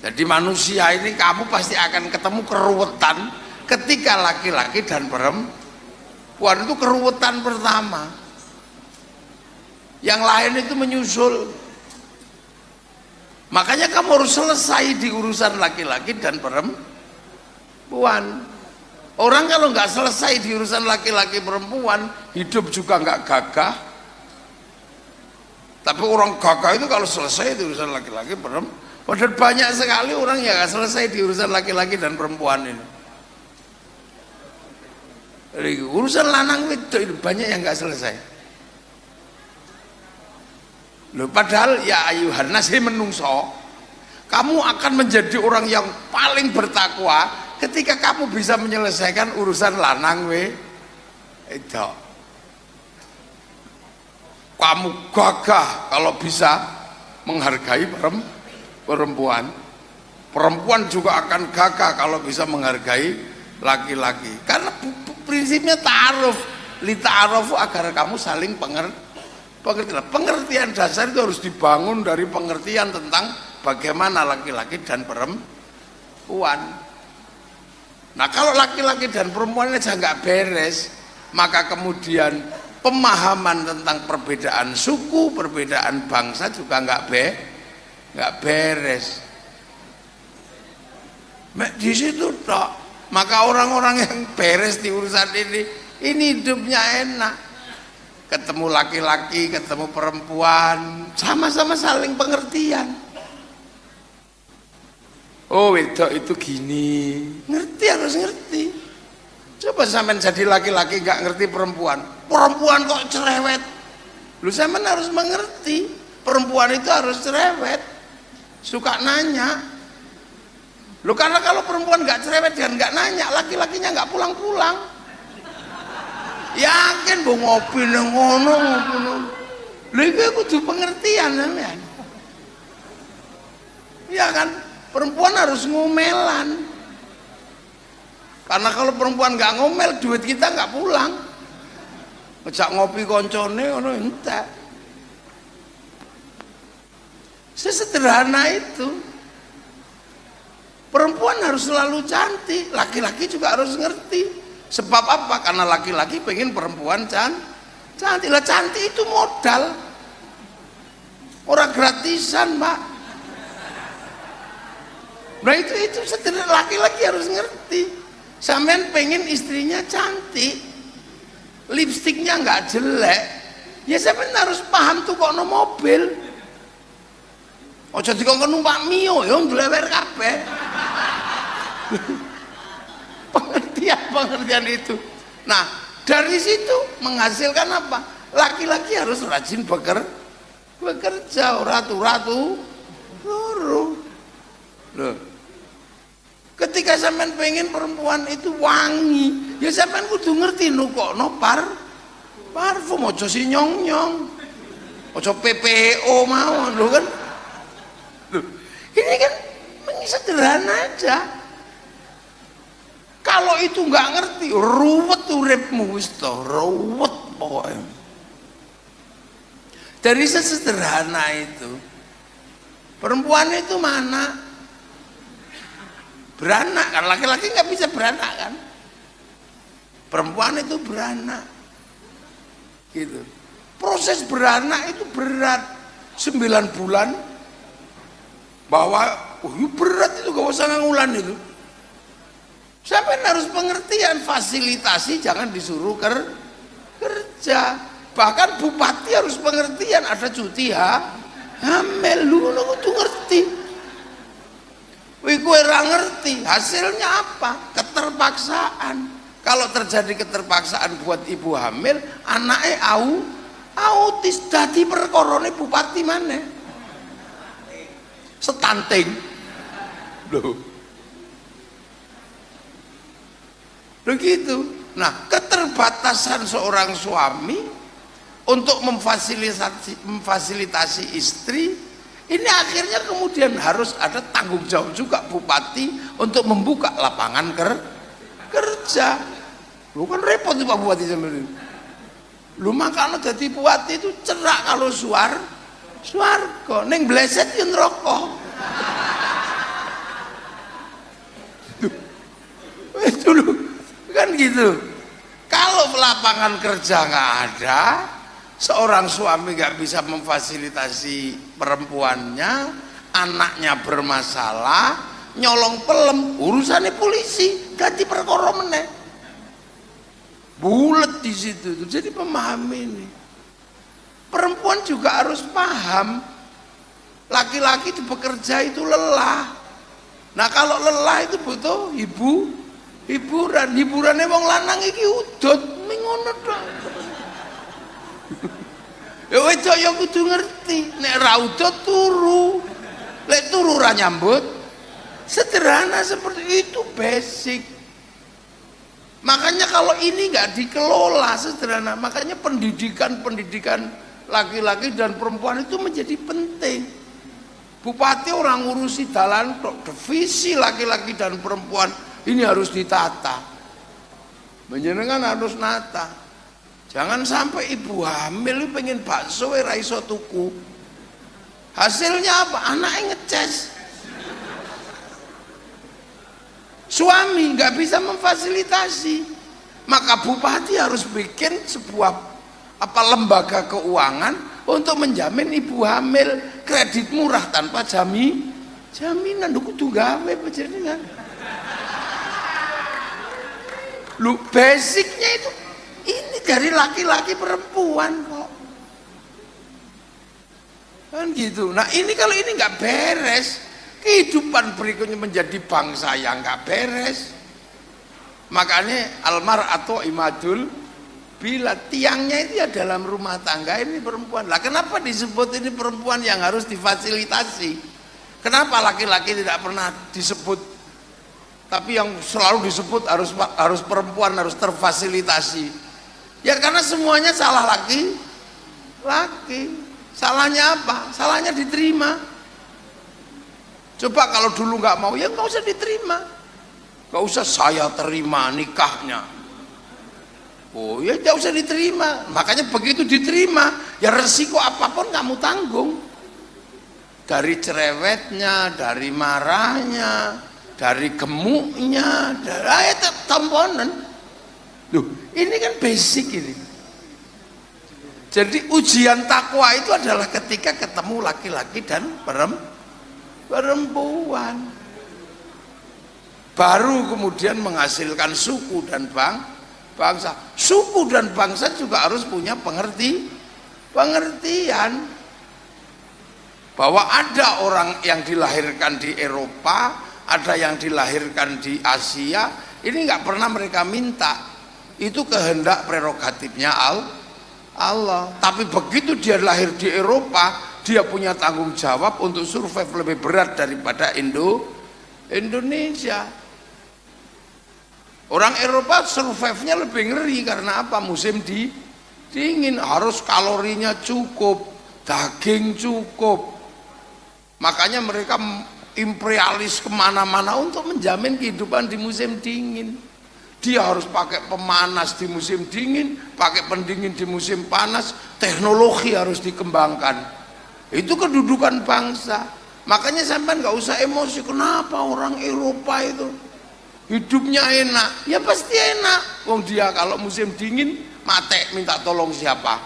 Jadi manusia ini kamu pasti akan ketemu keruwetan ketika laki-laki dan perempuan itu keruwetan pertama. Yang lain itu menyusul. Makanya kamu harus selesai di urusan laki-laki dan perempuan. Orang kalau nggak selesai di urusan laki-laki perempuan, hidup juga nggak gagah. Tapi orang gagah itu kalau selesai di urusan laki-laki perempuan. Padahal banyak sekali orang yang nggak selesai di urusan laki-laki dan perempuan ini. Jadi, urusan lanang itu banyak yang nggak selesai. Loh, padahal ya ayuhan nas menungso, kamu akan menjadi orang yang paling bertakwa ketika kamu bisa menyelesaikan urusan lanang itu. Kamu gagah kalau bisa menghargai perempuan. Perempuan juga akan gagah kalau bisa menghargai laki-laki. Karena prinsipnya ta'aruf, li ta'arufu agar kamu saling pengertian. Pengertian dasar itu harus dibangun dari pengertian tentang bagaimana laki-laki dan perempuan. Nah kalau laki-laki dan perempuan aja nggak beres, maka kemudian pemahaman tentang perbedaan suku, perbedaan bangsa juga nggak beres. Di situ toh, maka orang-orang yang beres di urusan ini hidupnya enak. Ketemu laki-laki, ketemu perempuan, sama-sama saling pengertian. Oh wedok itu gini, ngerti. harus ngerti. Coba sampean jadi laki-laki nggak ngerti perempuan kok cerewet. Lu sampean harus mengerti, perempuan itu harus cerewet, suka nanya. Lu karena kalau perempuan nggak cerewet dan nggak nanya, laki-lakinya nggak pulang-pulang. Yakin bu ngopi nang ngono. Lha iku kudu pengertian sampean. Iya kan? Perempuan harus ngomelan. Karena kalau perempuan nggak ngomel, duit kita nggak pulang. Ngejak ngopi koncone ngono entek. Sesederhana itu. Perempuan harus selalu cantik, laki-laki juga harus ngerti. Sebab apa? Karena laki-laki pengen perempuan cantik. Lah cantik itu modal. Orang gratisan, Mbak. Nah itu sederhana, laki-laki harus ngerti. Sampean pengen istrinya cantik, lipstiknya nggak jelek, ya sampean harus paham tuh kok no mobil. Ojo dikongkon numpak Mio, yo ndlewer kabeh. Pengertian itu. Nah, dari situ menghasilkan apa? Laki-laki harus rajin bekerja, ratu turu. Loh. Ketika sampean pengen perempuan itu wangi, ya sampean kudu ngerti nukokno parfum, ojo si nyong-nyong, ojo PPO mawon lho kan. Loh, ini kan sederhana aja. Kalau itu nggak ngerti, ruwet uripmu wis to, ruwet pokoknya. Dari sesederhana itu, perempuan itu mana? Beranak kan, laki-laki nggak bisa beranak kan, perempuan itu beranak gitu. Proses beranak itu berat, 9 bulan bahwa berat itu, gak usah ngulan itu. Sampai harus pengertian, fasilitasi, jangan disuruh kerja. Bahkan bupati harus pengertian, ada cuti hamil, lu tuh ngerti. Wih, gue ora ngerti hasilnya apa? Keterpaksaan. Kalau terjadi keterpaksaan buat ibu hamil, anaknya autis, dadi perkorone bupati mana? Stunting. Loh. Begitu. Nah, keterbatasan seorang suami untuk memfasilitasi istri, ini akhirnya kemudian harus ada tanggung jawab juga bupati untuk membuka lapangan kerja. Lu kan repot tuh Pak Bupati sampeyan. Lu makanya jadi bupati itu cerak kalau swarga, ning bleset yo neraka. Itu lu kan gitu. Kalau lapangan kerja nggak ada, seorang suami nggak bisa memfasilitasi perempuannya, anaknya bermasalah, nyolong pelem, urusannya polisi, ganti perkara meneh. Bulet di situ. Jadi pemahami ini. Perempuan juga harus paham, laki-laki itu bekerja itu lelah. Nah kalau lelah itu butuh hiburannya wong lanang iki udut, ngono tok. Ya wedok ya kudu ngerti, nek ra udut turu. Lek turu ra nyambut. Sederhana seperti itu, basic. Makanya kalau ini nggak dikelola sederhana, makanya pendidikan laki-laki dan perempuan itu menjadi penting. Bupati orang ngurusi dalan tok, divisi laki-laki dan perempuan ini harus ditata. Menjenengan harus nata. Jangan sampai ibu hamil pengen bakso ra iso tuku. Hasilnya apa? Anaknya ngeces. Suami nggak bisa memfasilitasi. Maka bupati harus bikin sebuah lembaga keuangan untuk menjamin ibu hamil kredit murah tanpa jaminan. Kudu gawe panjenengan. Lu basicnya itu ini dari laki-laki perempuan kok kan gitu. Nah ini kalau ini nggak beres, kehidupan berikutnya menjadi bangsa yang nggak beres. Makanya almar atau imadul bila tiangnya itu ya dalam rumah tangga ini perempuan. Lah kenapa disebut ini perempuan yang harus difasilitasi? Kenapa laki-laki tidak pernah disebut? Tapi yang selalu disebut harus perempuan, harus terfasilitasi. Ya karena semuanya salah laki. Salahnya apa? Salahnya diterima. Coba kalau dulu nggak mau, ya nggak usah diterima. Gak usah saya terima nikahnya. Oh ya gak usah diterima. Makanya begitu diterima, ya resiko apapun kamu tanggung. Dari cerewetnya, dari marahnya, dari gemuknya, dari tamponan. Loh, ini kan basic ini. Jadi ujian takwa itu adalah ketika ketemu laki-laki dan perempuan. Baru kemudian menghasilkan suku dan bangsa. Suku dan bangsa juga harus punya pengertian bahwa ada orang yang dilahirkan di Eropa, ada yang dilahirkan di Asia. Ini nggak pernah mereka minta, itu kehendak prerogatifnya Allah. Tapi begitu dia lahir di Eropa, dia punya tanggung jawab untuk survive lebih berat daripada Indonesia. Orang Eropa survive-nya lebih ngeri karena apa? Musim dingin, harus kalorinya cukup, daging cukup. Makanya mereka imperialis kemana-mana untuk menjamin kehidupan di musim dingin. Dia harus pakai pemanas di musim dingin, pakai pendingin di musim panas. Teknologi harus dikembangkan. Itu kedudukan bangsa. Makanya sampai nggak usah emosi. Kenapa orang Eropa itu hidupnya enak? Ya pasti enak. Wong dia kalau musim dingin mate minta tolong siapa?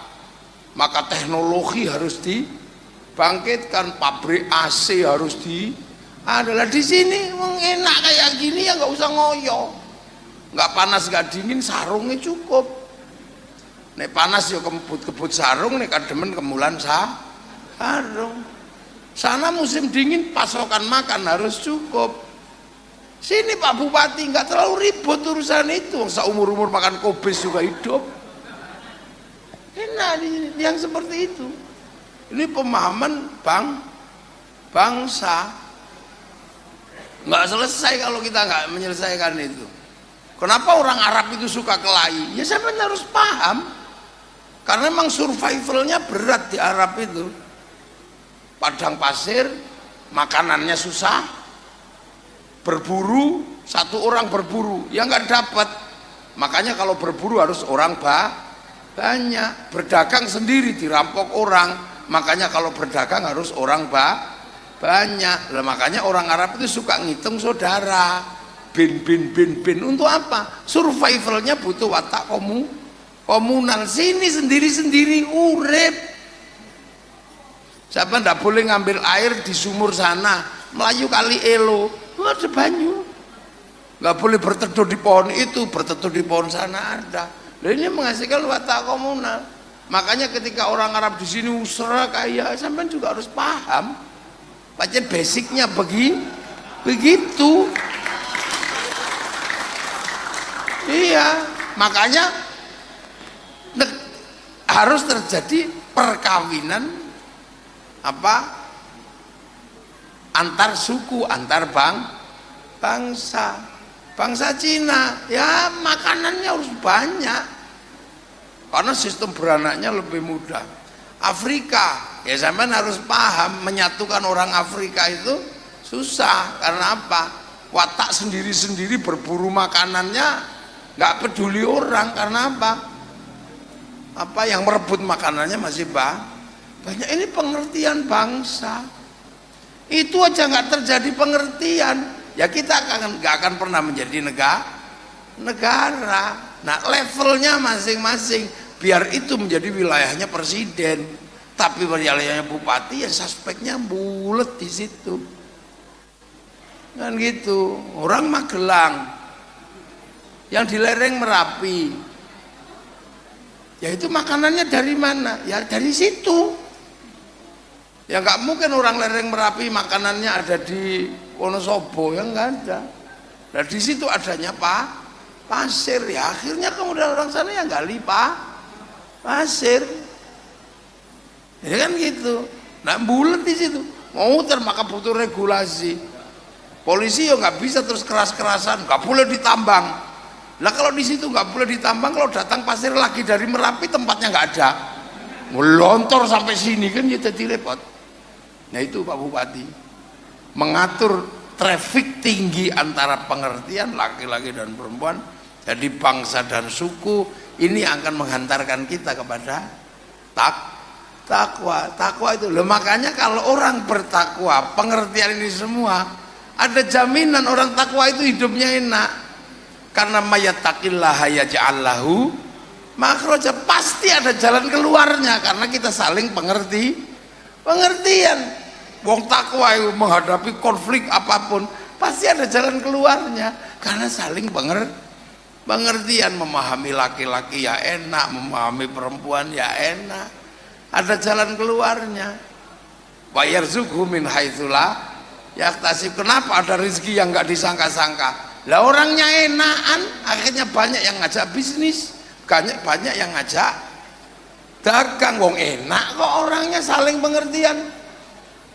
Maka teknologi harus dibangkitkan, pabrik AC harus adalah di sini. Wong enak kayak gini ya nggak usah ngoyo. Nggak panas nggak dingin, sarungnya cukup. Nek panas ya kebut sarung, nek kademen kemulan sarung. Sana musim dingin pasokan makan harus cukup. Sini Pak Bupati nggak terlalu ribut urusan itu, seumur-umur makan kobis juga hidup. Enak yang seperti itu. Ini pemahaman bangsa. Nggak selesai kalau kita nggak menyelesaikan itu. Kenapa orang Arab itu suka kelahi? Ya sampai harus paham. Karena memang survivalnya berat di Arab itu. Padang pasir, makanannya susah. Berburu, satu orang berburu, ya nggak dapat. Makanya kalau berburu harus orang banyak. Berdagang sendiri dirampok orang. Makanya kalau berdagang harus orang banyak. Lah makanya orang Arab itu suka ngitung saudara. Bin. Untuk apa? Survivalnya butuh watak komunal. Sini sendiri-sendiri urip. Siapa ndak boleh ngambil air di sumur sana, Melayu kali elo. Ada banyu, nggak boleh berteduh di pohon itu, berteduh di pohon sana ada. Dan ini menghasilkan watak komunal. Makanya ketika orang Arab di sini usra kaya, sampean juga harus paham. Baca basicnya begitu. Iya, makanya harus terjadi perkawinan antar suku, antar bangsa. Bangsa Cina ya makanannya harus banyak karena sistem beranaknya lebih mudah. Afrika ya sampean harus paham, menyatukan orang Afrika itu susah. Karena apa? Watak sendiri-sendiri berburu makanannya nggak peduli orang. Karena apa yang merebut makanannya masih banyak. Ini pengertian bangsa. Itu aja nggak terjadi pengertian, ya kita nggak akan pernah menjadi negara. Nah levelnya masing-masing, biar itu menjadi wilayahnya presiden, tapi wilayahnya bupati ya suspeknya bulet di situ, kan gitu. Orang Magelang, yang di lereng Merapi, ya itu makanannya dari mana? Ya dari situ. Ya nggak mungkin orang lereng Merapi makanannya ada di Wonosobo, ya nggak ada. Nah di situ adanya pasir. Ya akhirnya kemudian orang sana yang gali pasir. Ya kan gitu. Nah bulat di situ. Muter maka butuh regulasi. Polisi ya nggak bisa terus keras-kerasan, nggak boleh ditambang. Lah kalau di situ nggak boleh ditambang, kalau datang pasir lagi dari Merapi tempatnya nggak ada, ngelontor sampai sini kan ya jadi repot. Nah itu Pak Bupati mengatur traffic tinggi antara pengertian laki-laki dan perempuan, jadi bangsa dan suku ini akan menghantarkan kita kepada takwa itu loh. Makanya kalau orang bertakwa, pengertian ini semua ada jaminan orang takwa itu hidupnya enak, karena mayattaqillaha yaj'al lahu makhraja, pasti ada jalan keluarnya karena kita saling pengertian. Wong takwa itu menghadapi konflik apapun pasti ada jalan keluarnya karena saling pengertian. Memahami laki-laki ya enak, memahami perempuan ya enak, ada jalan keluarnya. Wa yarzuqhu min haitsu la yahtasib. Kenapa ada rezeki yang nggak disangka-sangka? Lah orangnya enakan, akhirnya banyak yang ngajak bisnis, banyak yang ngajak dagang. Wong enak kok orangnya, saling pengertian.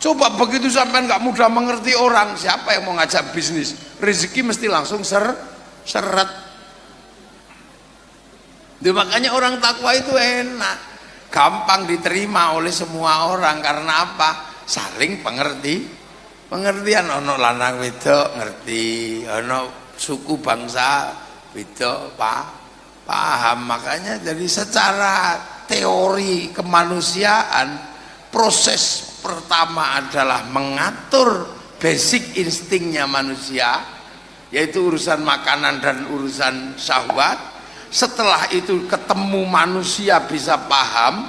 Coba begitu sampai nggak mudah mengerti orang, siapa yang mau ngajak bisnis? Rezeki mesti langsung seret. Makanya orang takwa itu enak, gampang diterima oleh semua orang. Karena apa? Saling pengertian. Ono lanang wedok ngerti, ono suku bangsa wedok paham. Makanya jadi secara teori kemanusiaan, proses pertama adalah mengatur basic instingnya manusia, yaitu urusan makanan dan urusan syahwat. Setelah itu ketemu manusia bisa paham,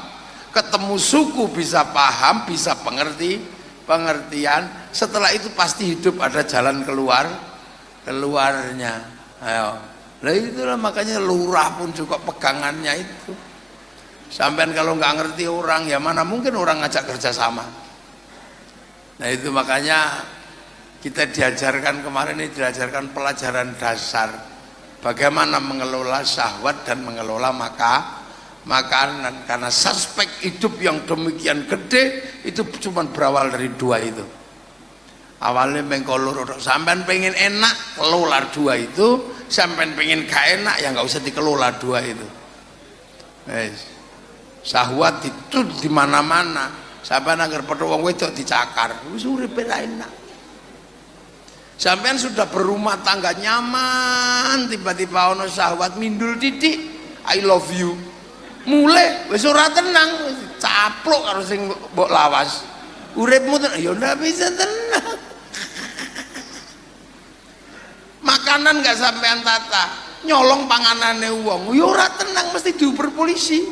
ketemu suku bisa paham, bisa pengertian. Setelah itu pasti hidup ada jalan keluarnya. Ayo. Lah itulah makanya lurah pun juga pegangannya itu. Sampean kalau nggak ngerti orang, ya mana mungkin orang ngajak kerjasama. Nah itu makanya kita diajarkan kemarin ini, diajarkan pelajaran dasar bagaimana mengelola syahwat dan mengelola makanan. Karena suspek hidup yang demikian gede itu cuma berawal dari dua itu. Awalnya mengkolor, sampean pengen enak kelola dua itu, sampean pengen gak enak ya nggak usah dikelola dua itu. Syahwat itu di mana-mana. Sampean agar padha wong wedok dicakar, wis uripe ra enak. Sampean sudah berumah tangga nyaman, tiba-tiba ono syahwat mindul titik, I love you. Mulai wis ora tenang, caplok karo sing mbok lawas. Uripmu ya ndak bisa tenang. Makanan nggak sampean tata, nyolong panganane wong, ya ora tenang, mesti diuber polisi.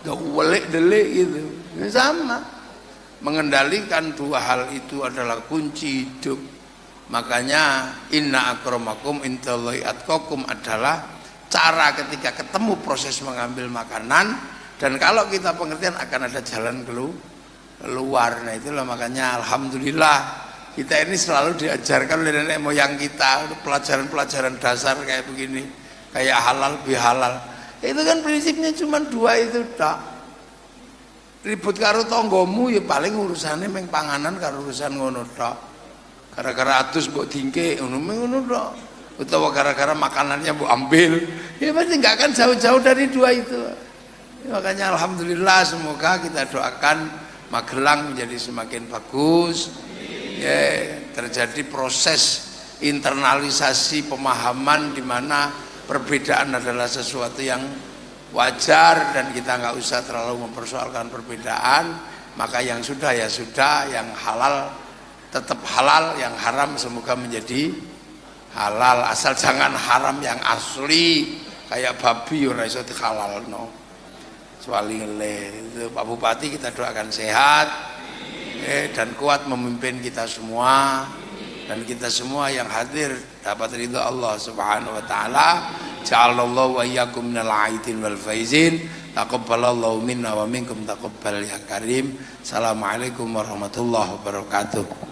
Gak welek-delek gitu. Ya sama. Mengendalikan dua hal itu adalah kunci hidup. Makanya inna akramakum indallahi atqakum adalah cara ketika ketemu proses mengambil makanan, dan kalau kita pengertian akan ada jalan keluar. Nah itulah makanya alhamdulillah kita ini selalu diajarkan oleh nenek moyang kita pelajaran-pelajaran dasar kayak begini, kayak halal bihalal. Itu kan prinsipnya cuma dua itu tak. Ribut karo tonggomu ya paling urusannya meng panganan karo urusan ngono tok. Gara-gara atus mbok dingke ngono tok. Utawa gara-gara makanannya mbok ambil, ya pasti nggak akan jauh-jauh dari dua itu. Ya, makanya alhamdulillah, semoga kita doakan Magelang menjadi semakin bagus. Ya, terjadi proses internalisasi pemahaman di mana perbedaan adalah sesuatu yang wajar dan kita nggak usah terlalu mempersoalkan perbedaan. Maka yang sudah ya sudah, yang halal tetap halal, yang haram semoga menjadi halal, asal jangan haram yang asli kayak babi ora iso dihalalno. Kecuali itu Pak Bupati kita doakan sehat dan kuat memimpin kita semua, dan kita semua yang hadir dapat ridha Allah Subhanahu wa taala. Ja'alallahu wa iyyakum minal aidin wal faizin. Taqabbalallahu minna wa minkum taqabbal ya karim. Assalamualaikum warahmatullahi wabarakatuh.